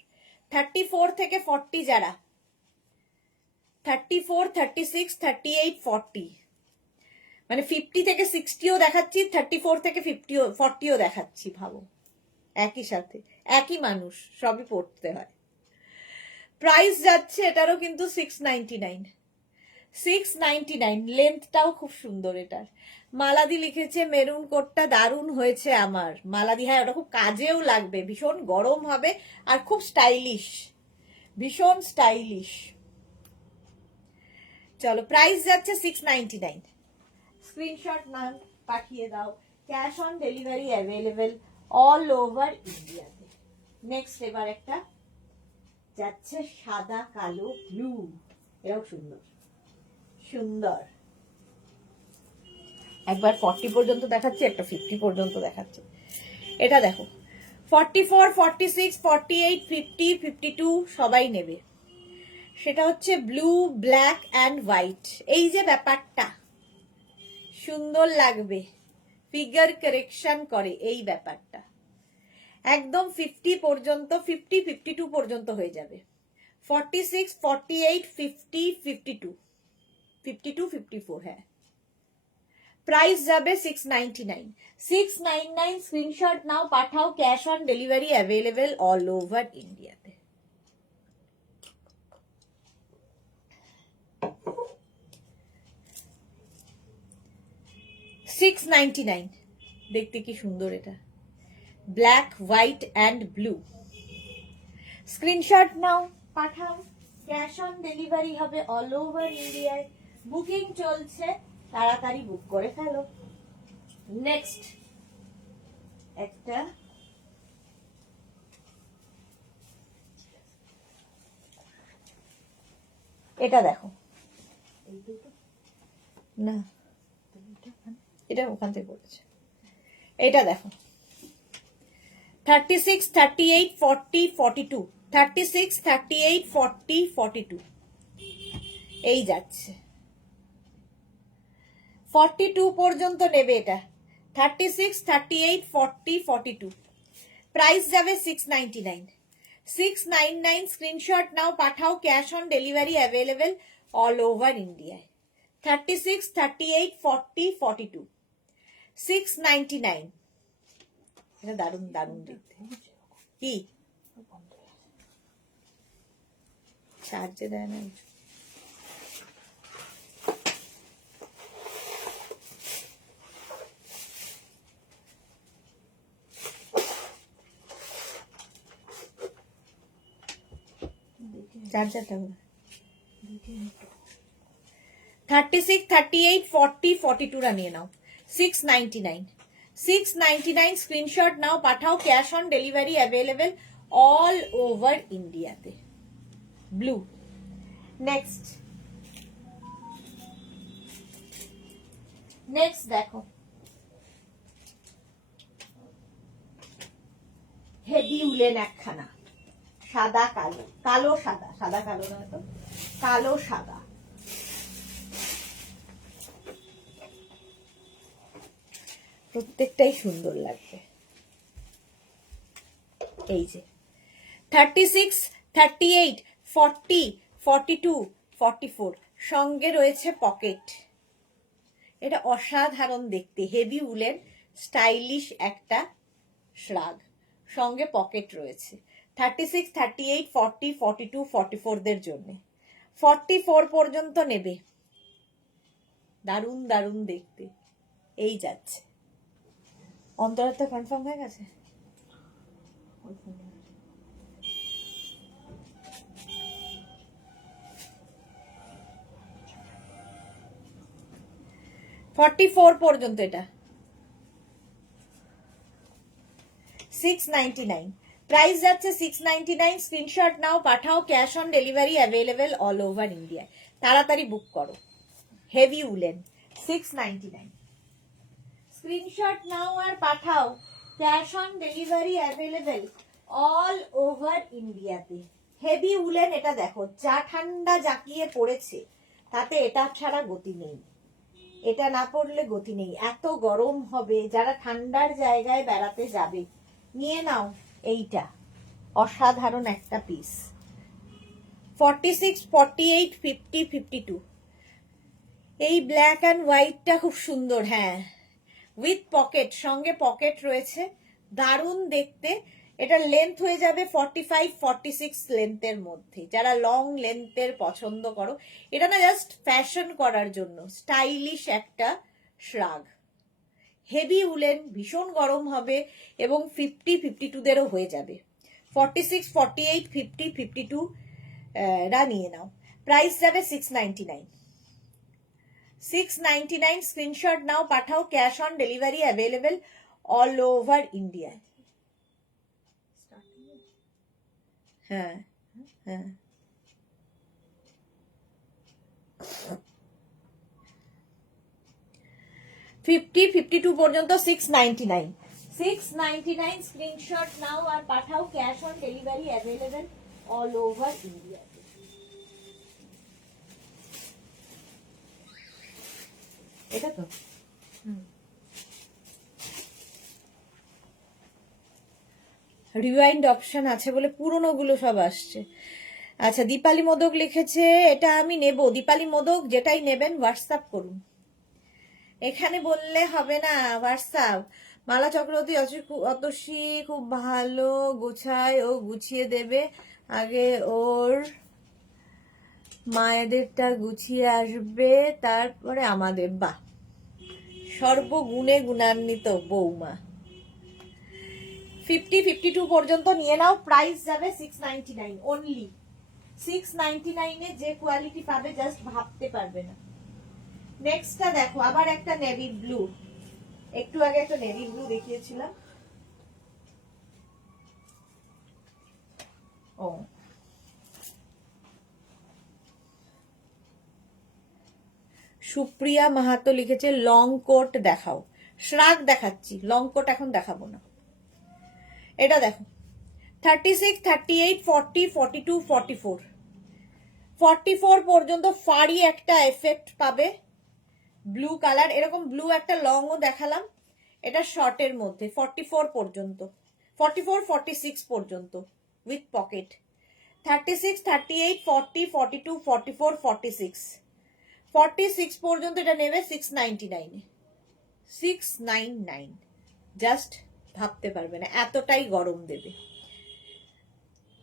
34 থেকে 40 যারা, 34, 36, 38, 40 মানে 50 থেকে 60ও দেখাচ্ছি, 34 থেকে 40ও দেখাচ্ছি, ভাবো একই সাথে একই মানুষ, সবই পড়তে হয়। প্রাইস যাচ্ছে এটারও কিন্তু 699। 699 লেন্থটাও খুব সুন্দর এটার। মালাদি লিখেছে মেরুন কোটটা দারুণ হয়েছে আমার। মালাদি, হ্যাঁ ওটা খুব কাজেও লাগবে, ভীষণ গরম হবে আর খুব স্টাইলিশ, ভীষণ স্টাইলিশ। চলো প্রাইস যাচ্ছে 699। স্ক্রিনশট নাও, পাঠিয়ে দাও। Cash on delivery available all over ইন্ডিয়াতে। নেক্সট এবার একটা যাচ্ছে সাদা কালো ব্লু, এটাও সুন্দর সুন্দর। একবার 40 পর্যন্ত দেখাচ্ছে, একটা 50 পর্যন্ত দেখাচ্ছে। এটা দেখো 44, 46, 48, 50, 52 সবাই নেবে। সেটা হচ্ছে ব্লু, ব্ল্যাক অ্যান্ড হোয়াইট। এই যে ব্যাপারটা সুন্দর লাগবে, ফিগার কারেকশন করে এই ব্যাপারটা। একদম 50 পর্যন্ত, 50, 52 পর্যন্ত হয়ে যাবে। 46, 48, 50, 52, 52, 54, হ্যাঁ প্রাইস যাবে 699। 699 স্ক্রিনশট নাও, পাঠাও, cash on delivery available all over ইন্ডিয়াতে। $699, দেখতে কি সুন্দর এটা, black, white and blue. Screenshot নাও, পাঠাও, ক্যাশ অন ডেলিভারি হবে অল ওভার ইন্ডিয়ায়। বুকিং চলছে, তাড়াতাড়ি বুক করে ফেলো। নেক্সট একটা এটা দেখো, এই দুটো না এটা ওখান থেকে পড়েছে। এটা দেখো, 36, 38, 40, 42, 36, 38, 40, 42 এই যাচ্ছে। 42 পর্যন্ত নেবে এটা। 36, 38, 40, 42 প্রাইস যাবে 699। 699 স্ক্রিনশট নাও, পাঠাও, cash on delivery available all over ইন্ডিয়ায়। 36, 38, 40, 42 699। এটা দারুণ দারুণ দেখতে। কি বন্ধ হয়ে গেছে। চার্জে দেয় না? চার্জারটা 36, 38, 40, 42 রা নিয়ে নাও। 699। 699 স্ক্রিনশট নাও, পাঠাও, cash on delivery available all over ইন্ডিয়াতে। ব্লু। নেক্সট দেখো, হেভি উলেন একখানা, সাদা কালো, কালো সাদা, সাদা কালো না তো, কালো সাদা। প্রত্যেকটাই সুন্দর লাগবে। এই যে 36, 38, 40, 42, 44 সঙ্গে রয়েছে পকেট। এটা অসাধারণ দেখতে, হেভি উলের স্টাইলিশ একটা শ্রাগ, সঙ্গে পকেট রয়েছে। 36, 38, 40, 42, 44 দের জন্য। 44 পর্যন্ত নেবে। দারুণ দারুণ দেখতে, এই যাচ্ছে। অন্তরাত্মা কনফার্ম হয়ে গেছে? ওই ফোনে আছে। 44 পর্যন্ত এটা। 699 প্রাইস যাচ্ছে। 699 স্ক্রিনশট নাও, পাঠাও, cash on delivery available all over India. তাড়াতাড়ি বুক করো। হেভি উলেন 699 স্ক্রিনশট নাও আর পাঠাও, cash on delivery available all over ইন্ডিয়াতে। হেভি উলেন, এটা দেখো, যা ঠান্ডা জাকিয়ে পড়েছে তাতে এটা ছাড়া গতি নেই। এটা না পড়লে গতি নেই, এত গরম হবে। যারা ঠান্ডার জায়গায় বেড়াতে যাবে নিয়ে নাও এইটা, অসাধারণ একটা পিস। 46, 48, 50, 52 এই ব্ল্যাক অ্যান্ড হোয়াইটটা খুব সুন্দর। হ্যাঁ, উইথ পকেট, সঙ্গে পকেট রয়েছে, দারুণ দেখতে। এটা লেন্থ হয়ে যাবে 45, 46 লেন্থের মধ্যে। যারা লং লেন্থের পছন্দ করো, এটা না জাস্ট ফ্যাশন করার জন্য, স্টাইলিশ একটা শ্রাগ। হেভি উলেন, ভীষণ গরম হবে এবং 50, 52 দেরও হয়ে যাবে। 46, 48, 50, 52 রা নিয়ে নাও। প্রাইস যাবে 699। 699 স্ক্রিনশট নাও, পাঠাও, cash on delivery available all over India. Starting এ হ্যাঁ হ্যাঁ, 50, 52 পর্যন্ত 699। 699 স্ক্রিনশট নাও আর পাঠাও, cash on delivery available all over India. এটা তো রিওয়াইন্ড অপশন আছে বলে পুরনো গুলো সব আসছে। আচ্ছা, দীপালি মোদক লিখেছে, এটা আমি নেব। দীপালি মোদক যেটাই নেবেন হোয়াটসঅ্যাপ করুন। এখানে বললে হবে না, হোয়াটসঅ্যাপ। মালা চক্রবর্তী অতসী খুব ভালো গোছায়, ও গুছিয়ে দেবে, আগে ওর মায়েদেরটা গুছিয়ে আসবে, তারপরে আমাদের। বাহ, সর্বগুণে গুণান্বিত বৌমা। 50-52 পর্যন্ত নিয়ে নাও, প্রাইস যাবে 699 অনলি। 699 যে কোয়ালিটি পাবে জাস্ট ভাবতে পারবে না। নেক্সটটা দেখো, আবার একটা নেভি ব্লু। একটু আগে একটা নেভি ব্লু দেখিয়েছিলাম। ও, সুপ্রিয়া মাহাতো লিখেছে লং কোট দেখাও। শ্রাগ দেখাচ্ছি, লং কোট এখন দেখাবো না। এটা দেখো, 36, 38, 40, 42, 44। 44 পর্যন্ত ফাড়ি একটা এফেক্ট পাবে, ব্লু কালার। এরকম ব্লু একটা লংও দেখালাম, এটা শর্টের মধ্যে। 44 পর্যন্ত, 44, 46 পর্যন্ত উইথ পকেট। 36, 38, 40, 42, 44, 46। 46 পর্যন্ত এটা নেবে 699। 699 জাস্ট ভাবতে পারবে না, এতটাই গরম দেবে।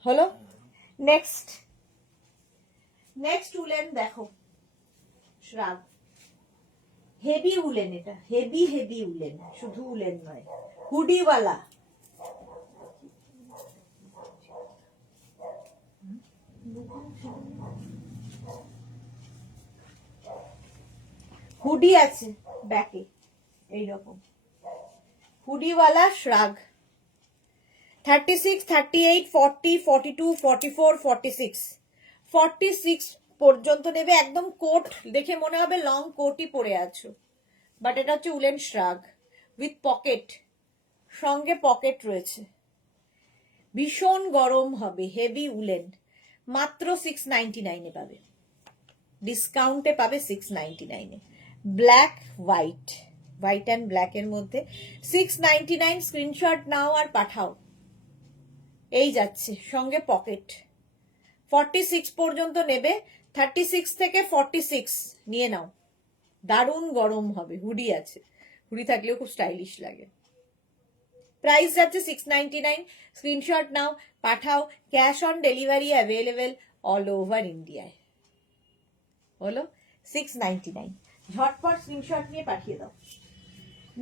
হলো। নেক্সট উলেন দেখো, শ্রাগ হেভি উলেন। এটা হেভি উলেন, শুধু উলেন নয়, হুডিওয়ালা। হুডি আছে ব্যাকে, এইরকম হুডিওয়ালা শ্রাগ। 36, 38, 40, 42, 44, 46। 46 পর্যন্ত নেবে। একদম কোট দেখে মনে হবে লং কোটই পরে আছো, বাট এটা হচ্ছে উলেন শ্রাগ উইথ পকেট, সঙ্গে পকেট রয়েছে। ভীষণ গরম হবে, হেভি উলেন। মাত্র 699 পাবে, ডিসকাউন্টে পাবে 699। Black white, white and black এর মধ্যে 699। স্ক্রিনশট নাও আর পাঠাও। এই যাচ্ছে, সঙ্গে পকেট। 46 পর্যন্ত নেবে, 36 থেকে 46 নিয়ে নাও। দারুণ গরম হবে, হুডি আছে, হুডি থাকলেও খুব স্টাইলিশ লাগে। প্রাইস যাচ্ছে 699। স্ক্রিনশট নাও, পাঠাও। Cash on delivery available all over ইন্ডিয়ায়। হলো 699। ঝটপট স্ক্রিনশট নিয়ে পাঠিয়ে দাও।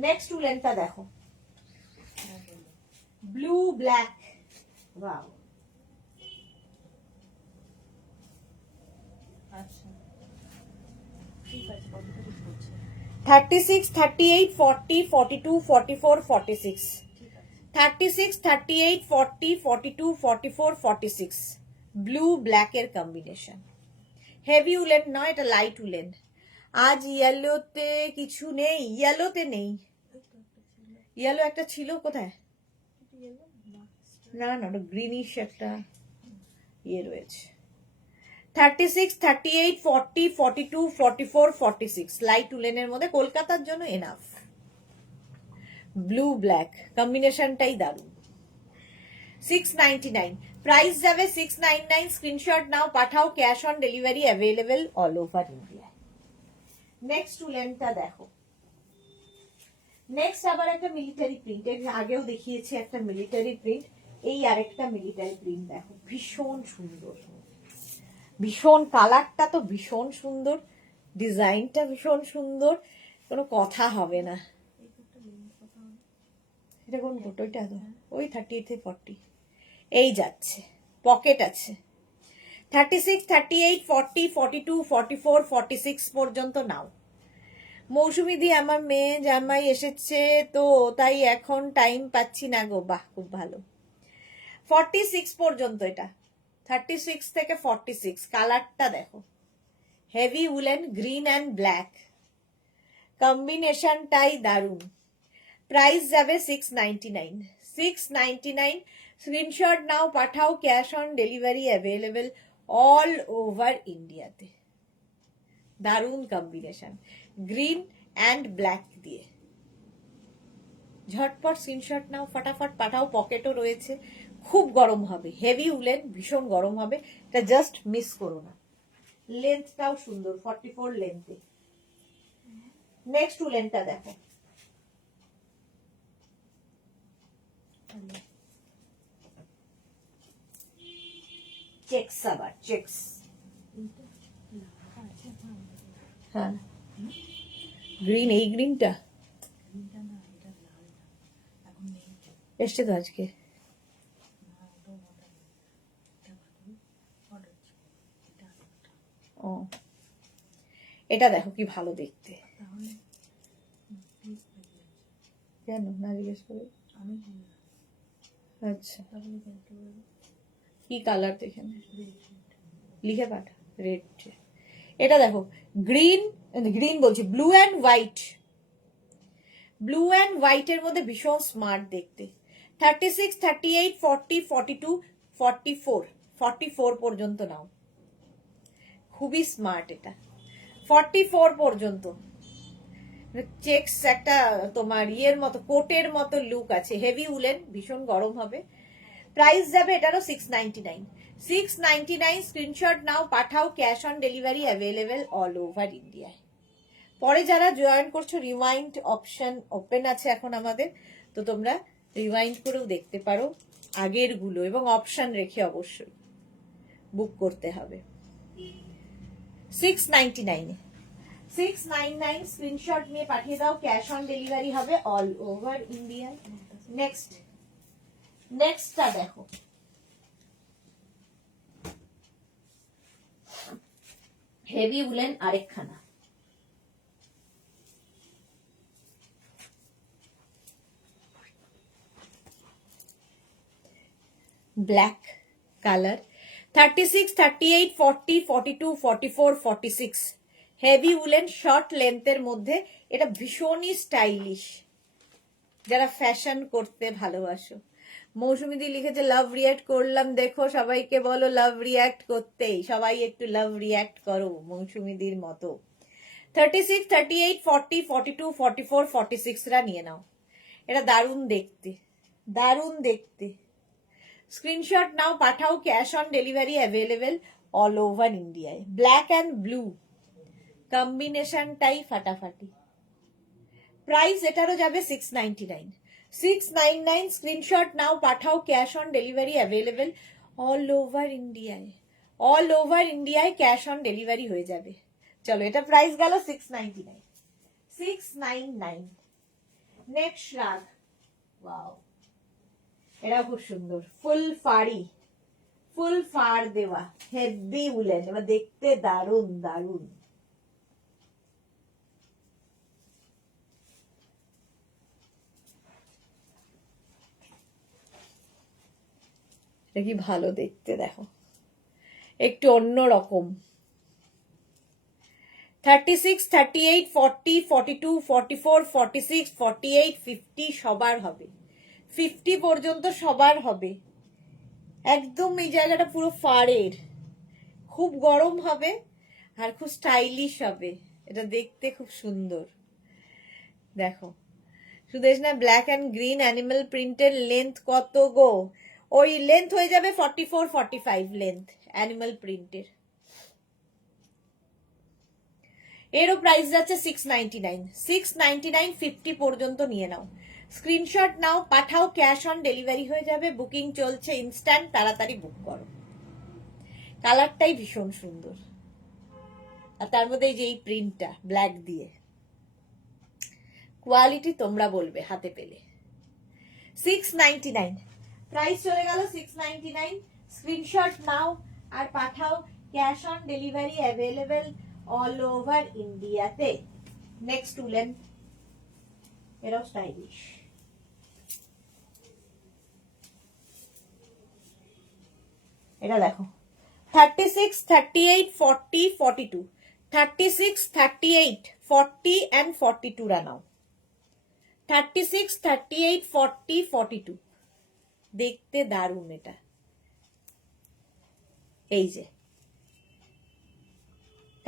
নেক্সট উলেনটা দেখো, ব্লু ব্ল্যাক। ওয়াও, আচ্ছা ঠিক আছে, কতটা ঠিক করছে? 36, 38, 40, 42, 44, 46। ঠিক আছে 36, 38, 40, 42, 44, 46। ব্লু ব্ল্যাক এর কম্বিনেশন। হেভি উলেন নয়, এটা লাইট উলেন। আজ ইয়েলোতে কিছু নেই, ইয়েলোতে নেই। ইয়েলো একটা ছিল কোথায়? না না, গ্রিনিশ একটা ইয়ে রয়েছে। 36, 38, 40, 42, 44, 46 লাইট উলেনের মধ্যে, কলকাতার জন্য এনাফ। ব্লু ব্ল্যাক কম্বিনেশনটাই দারুণ। 699 প্রাইস যাবে 699। স্ক্রিনশট নাও, পাঠাও। Cash on delivery available all over India. Next উলেনটা দেখো। নেক্সট আবার একটা মিলিটারি প্রিন্ট, এর আগেও দেখিয়েছি একটা মিলিটারি প্রিন্ট। এই আরেকটা মিলিটারি প্রিন্ট দেখো, ভীষণ সুন্দর, ভীষণ কালারটা তো ভীষণ সুন্দর, ডিজাইনটা ভীষণ সুন্দর, কোনো কথা হবে না। এটা কোন ফটোটা? ওই 38 থেকে 40 এই যাচ্ছে, পকেট আছে। 36, 38, 40, 42, 44, 46 পর্যন্ত নাও। মৌসুমি দি, আমার মেয়ে জামাই এসেছে তো তাই এখন টাইম পাচ্ছি না গো। বাহ, খুব ভালো। 46 পর্যন্ত এটা, 36 থেকে 46। কালারটা দেখো, heavy woollen, green and black কম্বিনেশনটাই দারুণ। প্রাইস যাবে 699। 699 স্ক্রিনশট নাও, পাঠাও। Cash on delivery available all over ইন্ডিয়াতে। দারুণ কম্বিনেশন, গ্রিন অ্যান্ড ব্ল্যাক দিয়ে। ঝটপট স্ক্রিনশট নাও, ফটাফট পাঠাও। পকেটও রয়েছে, খুব গরম হবে, হেভি উলেন, ভীষণ গরম হবে। এটা জাস্ট মিস করো না। লেন্থটাও সুন্দর, 44 লেন্থে। নেক্সট উলেনটা দেখো, চেক্স, আবার চেক্স। এইটা লাল আছে, হ্যাঁ, গ্রিন, এই গ্রিনটা গ্রিনটা না, এটা লালটা এখন নেই। এসছে তো আজকে। না, ওটাও অর্ডার নেই, এটা ভালো অর্ডার ছিল, এটা আলাদা। ও, এটা দেখো কি ভালো দেখতে। তাহলে প্লিজ লেগে আছে, কেন না জিজ্ঞেস করে? আমি বললাম আচ্ছা, তাহলে দেখতে পারবো। কি কালার দেখে নে। রেড লিখে পাঠা, রেড। এটা দেখো, গ্রিন, গ্রিন বলছি, blue and white. Blue and হোয়াইটের মধ্যে ভীষণ স্মার্ট দেখতে। 36, 38, 40, 42, 44, 44 পর্যন্ত নাও, খুবই স্মার্ট এটা। 44 পর্যন্ত চেক্স, একটা তোমার ইয়ের মতো, কোটের মতো লুক আছে, হেভি উলেন, ভীষণ গরম হবে। প্রাইস যাবে এটারও 699। 699, স্ক্রিনশট নাও, পাঠাও, cash on delivery available all over ইন্ডিয়ায়। পরে যারা জয়েন করছো, রিমাইন্ড অপশন ওপেন আছে এখন আমাদের, তো তোমরা রিমাইন্ড করেও দেখতে পারো আগের গুলো, এবং অপশন রেখে অবশ্যই বুক করতে হবে। 699, 699 স্ক্রিনশট নিয়ে পাঠিয়ে দাও, ক্যাশ অন ডেলিভারি হবে অল ওভার ইন্ডিয়ায়। নেক্সট, নেক্সটটা দেখো, হেভি উলেন আরেকখানা, black colour. 36, 38, 40, 42, 44, 46, heavy woollen short লেন্থের মধ্যে। এটা ভীষণই স্টাইলিশ, যারা ফ্যাশন করতে ভালোবাসো। মৌসুমি দি লিখেছে লাভ রিয়াক্ট করলাম, দেখো সবাইকে বলো লাভ রিয়াক্ট করতেই, সবাই একটু লাভ রিয়াক্ট করো মৌসুমি দির মতো। 36, 38, 40, 42, 44, 46 রা নিয়ে নাও। এটা দারুণ দেখতে, দারুণ দেখতে। স্ক্রিনশট নাও, পাঠাও, cash on delivery available all over ইন্ডিয়ায়। ব্ল্যাক অ্যান্ড ব্লু কম্বিনেশনটাই ফাটাফাটি। প্রাইস এটারও যাবে 699। 699, স্ক্রিনশট নাও, পাঠাও, cash on delivery available all over ইন্ডিয়ায়। অল ওভার ইন্ডিয়ায় ক্যাশ অন ডেলিভারি হয়ে যাবে। চলো, এটা প্রাইস গেল 699। 699। নেক্সট রাগ, ওয়াও, এটা খুব সুন্দর, ফুল ফাড়ি, ফুল ফাড় দেওয়া, হেভি উলেন, এবার দেখতে দারুন দারুন। এটা কি ভালো দেখতে দেখো, একটু অন্য রকম। 36, 38, 40, 42, 44, 46, 48, 50 সবার হবে, 50 পর্যন্ত সবার হবে। একদম এই জায়গাটা পুরো ফাড়ের, খুব গরম হবে আর খুব স্টাইলিশ হবে, এটা দেখতে খুব সুন্দর। দেখো, Sudeshna black and green animal প্রিন্টের লেন্থ কত গো? ওই লেন্থ হয়ে যাবে 44, 45 লেন্থ অ্যানিমাল প্রিন্টের। এরও প্রাইস যাচ্ছে 699। 699, 50 পর্যন্ত নিয়ে নাও, স্ক্রিনশট নাও, পাঠাও, ক্যাশ অন ডেলিভারি হয়ে যাবে, বুকিং চলছে ইনস্ট্যান্ট, তাড়াতাড়ি বুক করো। কালারটাই ভীষণ সুন্দর, আর তার মধ্যে এই যে এই প্রিন্টটা ব্ল্যাক দিয়ে, কোয়ালিটি তোমরা বলবে হাতে পেলে। 699, প্রাইস চলে গেল 699। স্ক্রিনশট নাও আর পাঠাও, cash on delivery available all over ইন্ডিয়াতে। নেক্সট উলেন, এরাও স্টাইলিশ। এটা দেখো, 36, 38, 40, 42, 36, 38, 40 and 42 রা নাও। 36, 38, 40, 42 দেখতে দারুণ এটা, এই যে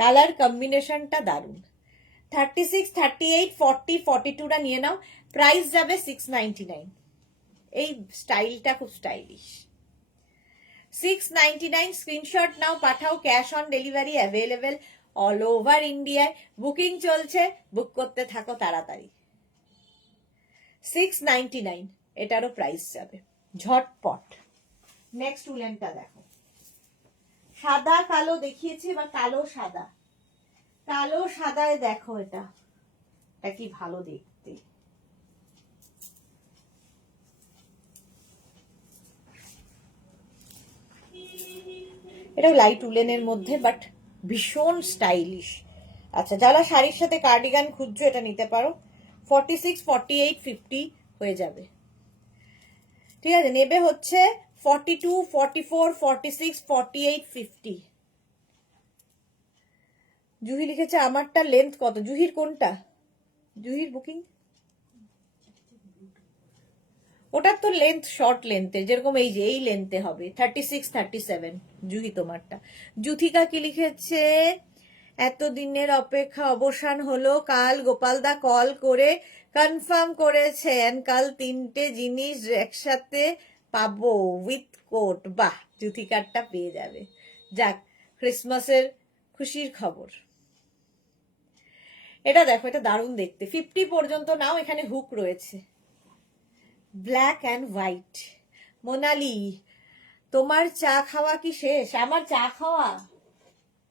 কালার কম্বিনেশনটা দারুণ। 36, 38, 40, 42 রা নিয়ে নাও, প্রাইস যাবে 699। এই স্টাইলটা খুব স্টাইলিশ। 699, স্ক্রিনশট নাও, পাঠাও, cash on delivery available all over ইন্ডিয়ায় বুকিং চলছে, বুক করতে থাকো তাড়াতাড়ি। 699 এটারও প্রাইস যাবে ঝটপট। নেক্সট উলেনটা দেখো, সাদা কালো দেখিয়েছি, এবার কালো সাদা। কালো সাদায় দেখো এটা কি ভালো দেখতে। এটা লাইট উলেনের মধ্যে বাট ভীষণ স্টাইলিশ। আচ্ছা, যারা শাড়ির সাথে কার্ডিগান খুঁজছো এটা নিতে পারো। 46, 48, 50 হয়ে যাবে। ঠিক আছে, নেবে হচ্ছে 42, 44, 46, 48, 50। জুহি লিখেছে আমারটা লেন্থ কত? জুহির কোনটা? জুহির বুকিং ওটার তো লেন্থ শর্ট লেন্থে, যেরকম এই যে এই লেন্থে হবে 36, 37 জুহি তোমারটা। জুথিকা কি লিখেছে? এতদিনের অপেক্ষা অবসান হলো, কাল গোপালদা কল করে কনফার্ম করেছেন কাল 3টে জিনিস একসাথে পাবো উইথ কোট। বাহ, জুথিকারটা পেয়ে যাবে। যাক, ক্রিসমাসের খুশির খবর। এটা দেখো, এটা দারুণ দেখতে। 50 পর্যন্ত নাও, এখানে হুক রয়েছে। Black and white. মোনালি, তোমার চা খাওয়া কি শেষ? আমার চা খাওয়া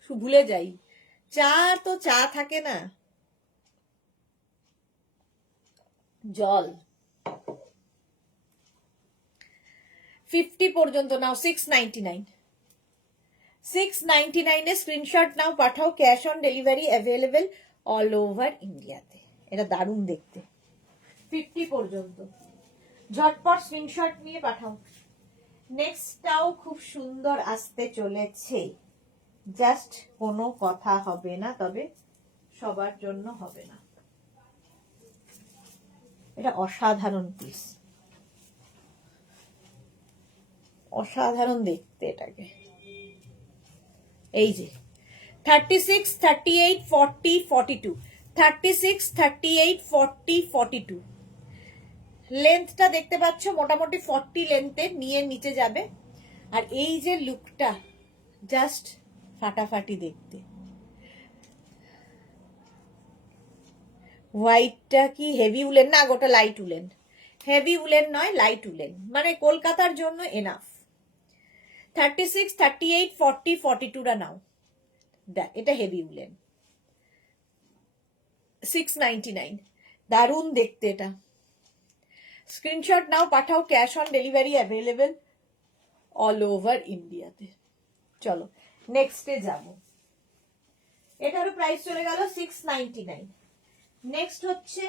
ভুলে যাই, চা তো চা থাকে না, জল। 50 পর্যন্ত নাও, 699। 699 এ স্ক্রিনশট নাও, পাঠাও। Cash on delivery available all over ইন্ডিয়াতে। এটা দারুণ দেখতে। 50 পর্যন্ত ঝটপট স্ক্রিনশট নিয়ে পাঠাও। নেক্সটটাও খুব সুন্দর আসতে চলেছে, জাস্ট কোনো কথা হবে না, তবে সবার জন্য হবে না। এটা অসাধারণ পিস, অসাধারণ দেখতে এটাকে। এই যে 36, 38, 40, 42, 36, 38, 40, 42 লেন্থটা দেখতে পাচ্ছ, মোটামুটি 40 লেন্থে নিয়ে নিচে যাবে। আর এই যে লুকটা, জাস্ট ফাটাফাটি দেখতে। হোয়াইটটা কি হেভি উলেন? না, গোটা লাইট উলেন। হেভি উলেন নয়, লাইট উলেন, মানে কলকাতার জন্য এনাফ। 36, 38, 40, 42টা নাও। এটা হেভি উলেন। 699, দারুণ দেখতে এটা। স্ক্রিনশট নাও, পাঠাও। Cash on delivery available all over ইন্ডিয়াতে। চলো নেক্সটে যাব। এটারও প্রাইস চলে গেল 699। নেক্সট হচ্ছে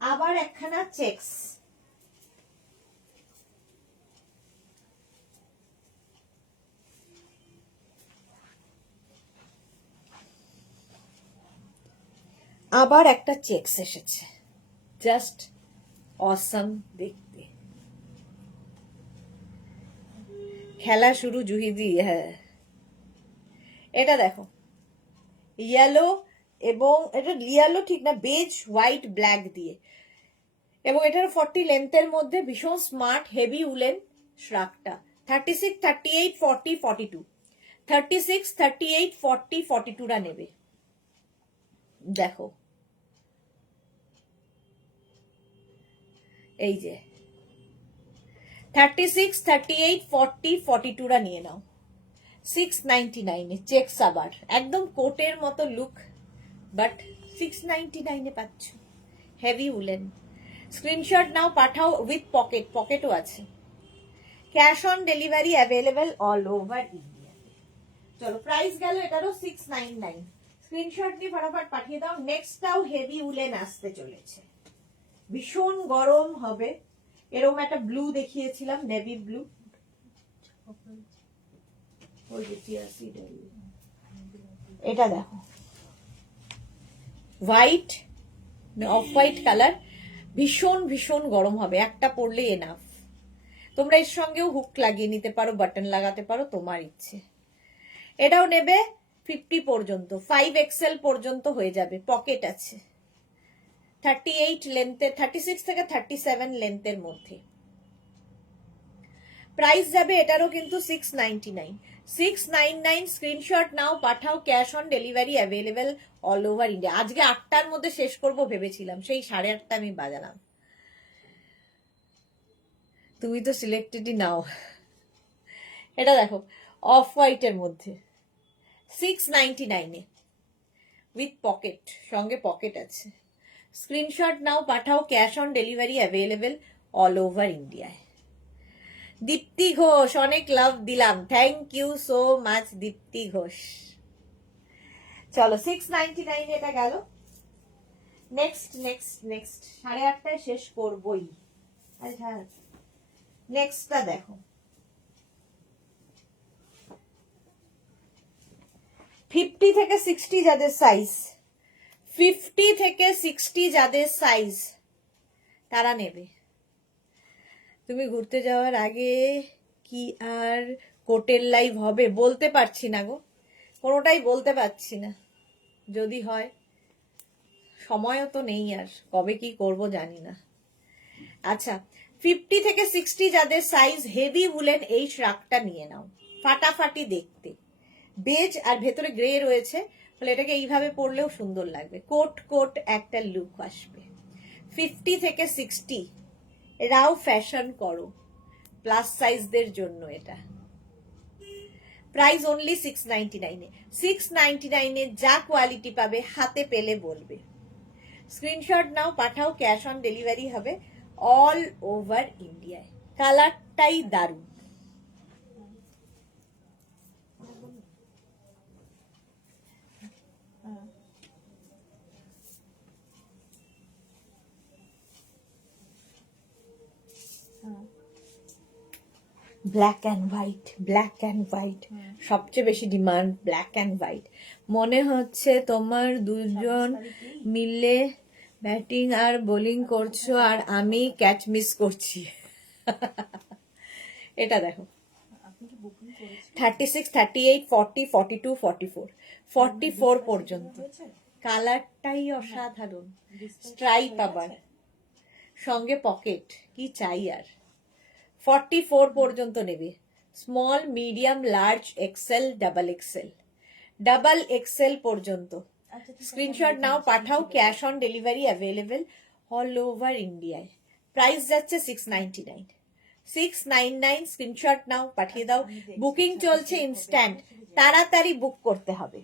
আবার একখানা চেকস। আবার একটা চেকস এসেছে, জাস্ট অসাম দেখতে। খেলা শুরু জুহিদি। হ্যাঁ, এটা দেখো, ইয়েলো এবং এটা ইয়েলো ঠিক না, বেজ হোয়াইট ব্ল্যাক দিয়ে, এবং এটার 40 লেন্থের মধ্যে ভীষণ স্মার্ট হেভি উলেন শ্রাগটা। 36, 38, 40, 42, 36, 38, 40, 42টা নেবে। দেখো এই যে 36, 38, 40, 42টা নিয়ে নাও। 699 চেকস, আবার একদম কোটের মতো লুক, বাট 699 পাচ্ছ হেভি উলেন। স্ক্রিনশট নাও, পাঠাও উইথ পকেট, পকেটও আছে। Cash on delivery available all over India. চলো, প্রাইস গেল এটারও 699। স্ক্রিনশট দিয়ে ফটাফট পাঠিয়ে দাও। নেক্সটটাও হেভি উলেন আসতে চলেছে, ভীষণ গরম হবে। এরকম একটা ব্লু দেখিয়েছিলাম, নেভি ব্লু। এটা দেখো, হোয়াইট, অফ হোয়াইট কালার, ভীষণ ভীষণ গরম হবে, একটা পরলে এনাফ। তোমরা এর সঙ্গেও হুক লাগিয়ে নিতে পারো, বাটন লাগাতে পারো, তোমার ইচ্ছে। এটাও নেবে 50 পর্যন্ত, 5XL পর্যন্ত হয়ে যাবে, পকেট আছে। 38 লেন্থের, 36 থেকে 37 লেন্থের মধ্যে। প্রাইস যাবে এটারও কিন্তু 699। 699 স্ক্রিনশট নাও, পাঠাও, cash on delivery available all over India. আজকে 8টার মধ্যে শেষ করব ভেবেছিলাম, সেই 8:30 আমি বাজালাম। তুমি তো সিলেক্টেডই নাও। এটা দেখো অফ হোয়াইটের মধ্যে 699 উইথ পকেট, সঙ্গে পকেট আছে। স্ক্রিনশট নাও, পাঠাও, cash on delivery available all over ইন্ডিয়ায়। দীপ্তি ঘোষ, অনেক লাভ দিলাম, থ্যাংক ইউ সো মাচ দীপ্তি ঘোষ। চলো 699 এটা গেল। নেক্সট নেক্সট নেক্সট 8:30টায় শেষ করবই। আচ্ছা নেক্সটটা দেখো, 50 থেকে 60 যাদের সাইজ, 50 থেকে 60 যাদের সাইজ তারা নেবে। তুমি ঘুরতে যাওয়ার আগে কি আর কোটের লাইভ হবে বলতে পারছি না গো, কোনোটাই বলতে পারছি না। যদি হয়, সময়ও তো নেই, আর কবে কি করব জানি না। আচ্ছা 50 থেকে 60 যাদের সাইজ, হেভি উলেন এই শ্রাগটা নিয়ে নাও, ফাটাফাটি দেখতে, বেজ আর ভেতরে গ্রে রয়েছে, ফলে এটাকে এইভাবে পরলেও সুন্দর লাগবে, কোট কোট একটা লুক আসবে। 50 থেকে 60 এরাও ফ্যাশন করো, প্লাস সাইজদের জন্য এটা। প্রাইস অনলি 699 699 যা কোয়ালিটি পাবে হাতে পেলে বলবে। স্ক্রিনশট নাও, পাঠাও, ক্যাশ অন ডেলিভারি হবে অল ওভার ইন্ডিয়ায়। কালারটাই দারুণ। Black and white, black and white সবচেয়ে বেশি ডিমান্ড, ব্ল্যাক অ্যান্ড হোয়াইট। মনে হচ্ছে তোমার দুজন মিলে ব্যাটিং আর বোলিং করছো আর আমি ক্যাচ মিস করছি। এটা দেখো 36, 38, 40, 42, 44, 44 পর্যন্ত। কালারটাই অসাধারণ, স্ট্রাইপ আবার সঙ্গে পকেট, কি চাই আর। 44 পর্যন্ত নেবে, small, medium, large, XL, double XL, double XL পর্যন্ত। স্ক্রিনশট নাও, পাঠাও, cash on delivery available all over ইন্ডিয়ায়। প্রাইস যাচ্ছে 699 699। স্ক্রিনশট নাও, পাঠিয়ে দাও, বুকিং চলছে ইনস্ট্যান্ট, তাড়াতাড়ি বুক করতে হবে।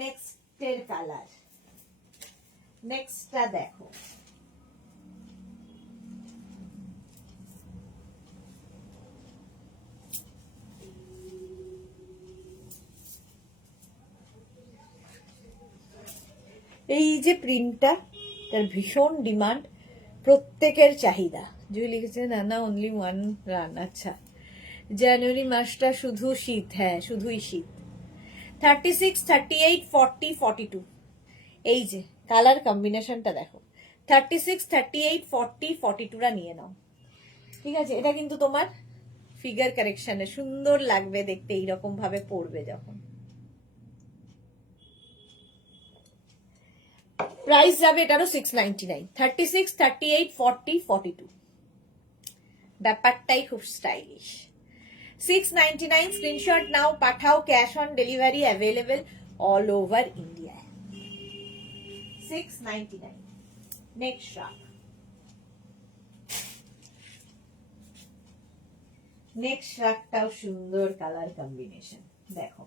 নেক্সটের কালার, নেক্সটটা দেখো, এই যে প্রিন্টটা, তার ভীষণ ডিমান্ড, প্রত্যেকের চাহিদা। জুই লিখেছে নানা অনলি ওয়ান রান। আচ্ছা জানুয়ারি মাসটা শুধু শীত, হ্যাঁ শুধুই শীত। 36, 38, 40, 42 এই যে কালার কম্বিনেশনটা দেখো, 36, 38, 40, 42টা নিয়ে নাও। ঠিক আছে, এটা কিন্তু তোমার ফিগার কারেকশনে সুন্দর লাগবে দেখতে, এইরকম ভাবে পরবে যখন। প্রাইস যাবে এটারও 699, 36, 38, 40, 42। ব্যাপারটাই খুব স্টাইলিশ। 699 স্ক্রিনশট নাও, পাঠাও, cash on delivery available all over India. 699। Next shrug, next শ্রাগটাও সুন্দর কালার কম্বিনেশন দেখো,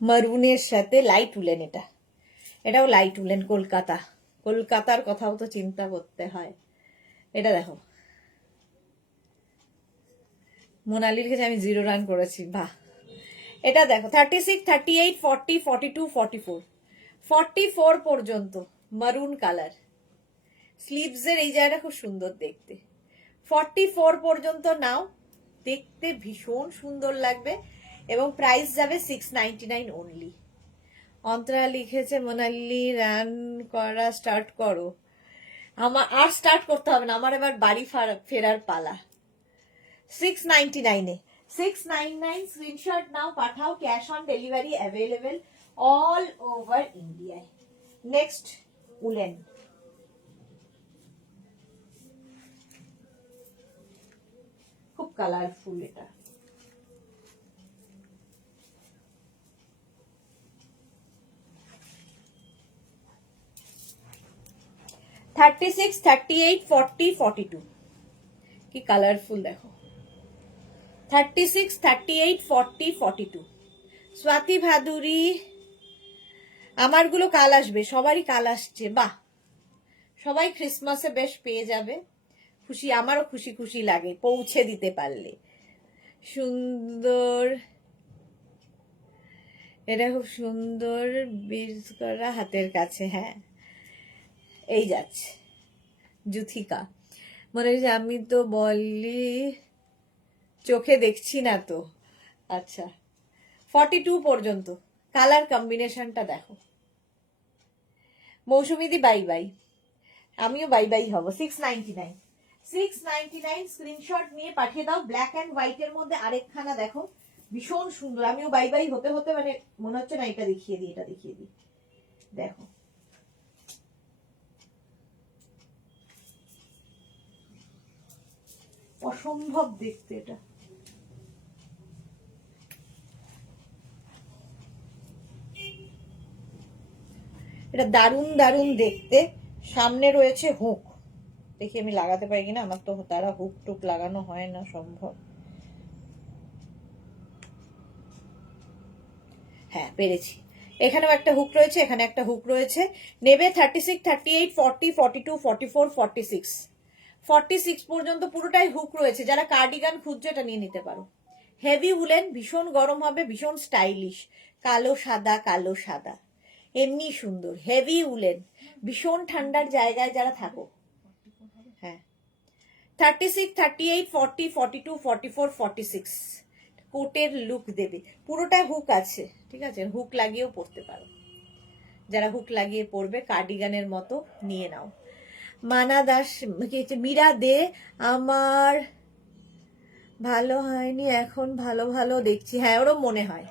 মারুনের সাথে লাইট উলেন, এটাও লাইট উলেন, কলকাতা, কলকাতার কথাও তো চিন্তা করতে হয়। এটা দেখো, মোনালির কাছে আমি 0 রান করেছি, বাহ। এটা দেখো 36, 38, 40, 42, 44, 44 পর্যন্ত মারুন কালার। স্লিভসের এই জায়গাটা খুব সুন্দর দেখতে। 44 পর্যন্ত নাও, দেখতে ভীষণ সুন্দর লাগবে এবং প্রাইস যাবে 699 অনলি। অন্তরা লিখেছে মোনালি রান করা স্টার্ট করো। আমার আর স্টার্ট করতে হবে না, আমার এবার বাড়ি ফেরার পালা। 699 699 স্ক্রিনশট নাও, পাঠাও, cash on delivery available all over ইন্ডিয়ায়। নেক্সট উলেন, খুব কালারফুল এটা। থার্টি সিক্স, 38, 40, 42 কি কালারফুল দেখো। 36, 38, 40, 42 স্বাতি ভাদুরী, আমারগুলো কাল আসবে, সবারই কাল আসছে, বাহ সবাই ক্রিসমাসে বেশ পেয়ে যাবে, খুশি, আমারও খুশি খুশি লাগে পৌঁছে দিতে পারলে। সুন্দর, এটা খুব সুন্দর বীজ করা হাতের কাছে, হ্যাঁ এই যাচ্ছে জুথিকা, মনে হচ্ছে আমি তো বলি চোখে দেখছি না তো। আচ্ছা 42 পর্যন্ত, কালার কম্বিনেশনটা দেখো। মৌসুমিদি বাই বাই, আমিও বাই বাই হব। 699, 699 স্ক্রিনশট নিয়ে পাঠিয়ে দাও। ব্ল্যাক অ্যান্ড হোয়াইট এর মধ্যে আরেকখানা দেখো, ভীষণ সুন্দর। আমিও বাই বাই হতে হতে মানে মনে হচ্ছে না এটা দেখিয়ে দিই, এটা দেখিয়ে দিই, দেখো অসম্ভব দেখতে এটা। এটা দারুণ দারুণ দেখতে। সামনে রয়েছে হুক, দেখি আমি লাগাতে পারি কিনা, আমার তো তারা হুক টুক লাগানো হয় না সম্ভব। হ্যাঁ পেরেছি, এখানেও একটা হুক রয়েছে, এখানে একটা হুক রয়েছে। নেবে 36, 38, 40, 42, 44, 46, 46 পর্যন্ত পুরোটাই হুক রয়েছে। যারা কার্ডিগান খুঁজছে এটা নিয়ে নিতে পারো। হেভি উলেন, ভীষণ গরম হবে, ভীষণ স্টাইলিশ, কালো সাদা কালো সাদা, এমনি সুন্দর। হেভি উলেন, ভীষণ ঠান্ডার জায়গায় যারা থাকো, হ্যাঁ 36, 38, 40, 42, 44, 46 কোটের লুক দেবে। পুরোটা হুক আছে, ঠিক আছে, হুক লাগিয়েও পরতে পারো। যারা হুক লাগিয়ে পরবে কার্ডিগানের মতো নিয়ে নাও। মানা দাস, মীরা দে, আমার ভালো হয়নি, এখন ভালো ভালো দেখছি, হ্যাঁ ওরকম মনে হয়,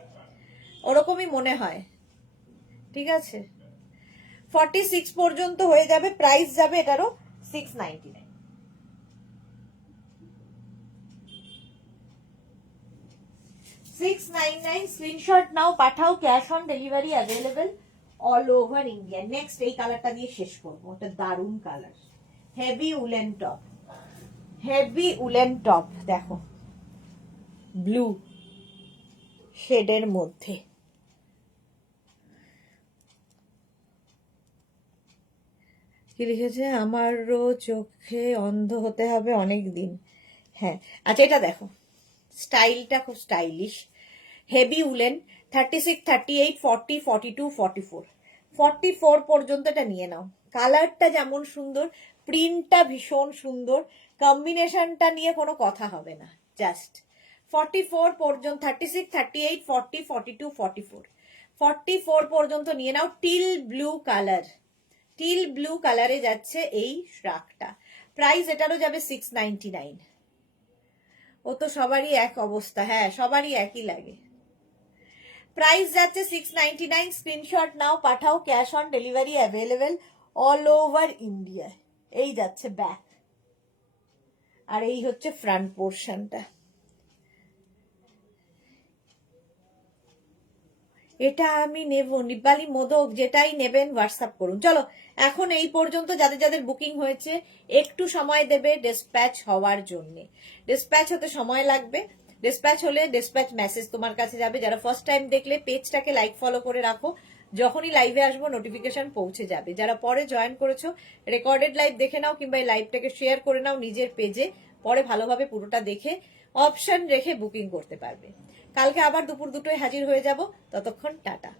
ওরকমই মনে হয়, ঠিক আছে। 46 পর্যন্ত হয়ে যাবে, প্রাইস যাবে এটারও 699। স্ক্রিনশট নাও, পাঠাও, cash on delivery available all over India. Next এই কালারটা দিয়ে শেষ করবো, ওটা দারুণ colour, heavy woollen top, heavy woollen top দেখো, ব্লু শেডের মধ্যে। কি লিখেছে, আমারও চোখে অন্ধ হতে হবে অনেক দিন, হ্যাঁ। আচ্ছা এটা দেখো, স্টাইলটা খুব স্টাইলিশ, হেভি উলেন। 36, 38, 40, 42, 44, 44 পর্যন্ত এটা নিয়ে নাও। কালারটা যেমন সুন্দর, প্রিন্টটা ভীষণ সুন্দর, কম্বিনেশনটা নিয়ে কোনো কথা হবে না। জাস্ট 44 পর্যন্ত, 36, 38, 40, 42, 44, 44 পর্যন্ত নিয়ে নাও। Teal blue colour, teal blue কালারে যাচ্ছে এই শ্রাকটা। প্রাইস এটারও যাবে 699। ও তো সবারই এক অবস্থা, হ্যাঁ সবারই একই লাগে। প্রাইস যাচ্ছে 699। স্ক্রিনশট নাও, পাঠাও, cash on delivery available all over India. এই যাচ্ছে ব্যাক, আর এই হচ্ছে ফ্রন্ট পোর্শনটা। এটা আমি নেব, নিপালি মোদক, যেটাই নেবেন হোয়াটসঅ্যাপ করুন। চলো এখন এই পর্যন্ত, যাদের যাদের বুকিং হয়েছে একটু সময় দেবে ডিসপ্যাচ হওয়ার জন্য। ডিসপ্যাচ হতে সময় লাগবে, ডিসপ্যাচ হলে ডিসপ্যাচ মেসেজ তোমার কাছে যাবে। যারা ফার্স্ট টাইম দেখলে পেজটাকে লাইক ফলো করে রাখো, যখনই লাইভে আসবো নোটিফিকেশন পৌঁছে যাবে। যারা পরে জয়েন করেছো রেকর্ডেড লাইভ দেখে নাও, কিংবা এই লাইভটাকে শেয়ার করে নাও নিজের পেজে, পরে ভালোভাবে পুরোটা দেখে অপশন রেখে বুকিং করতে পারবে। কালকে আবার দুপুর 2টোয় হাজির হয়ে যাব, ততক্ষণ টাটা।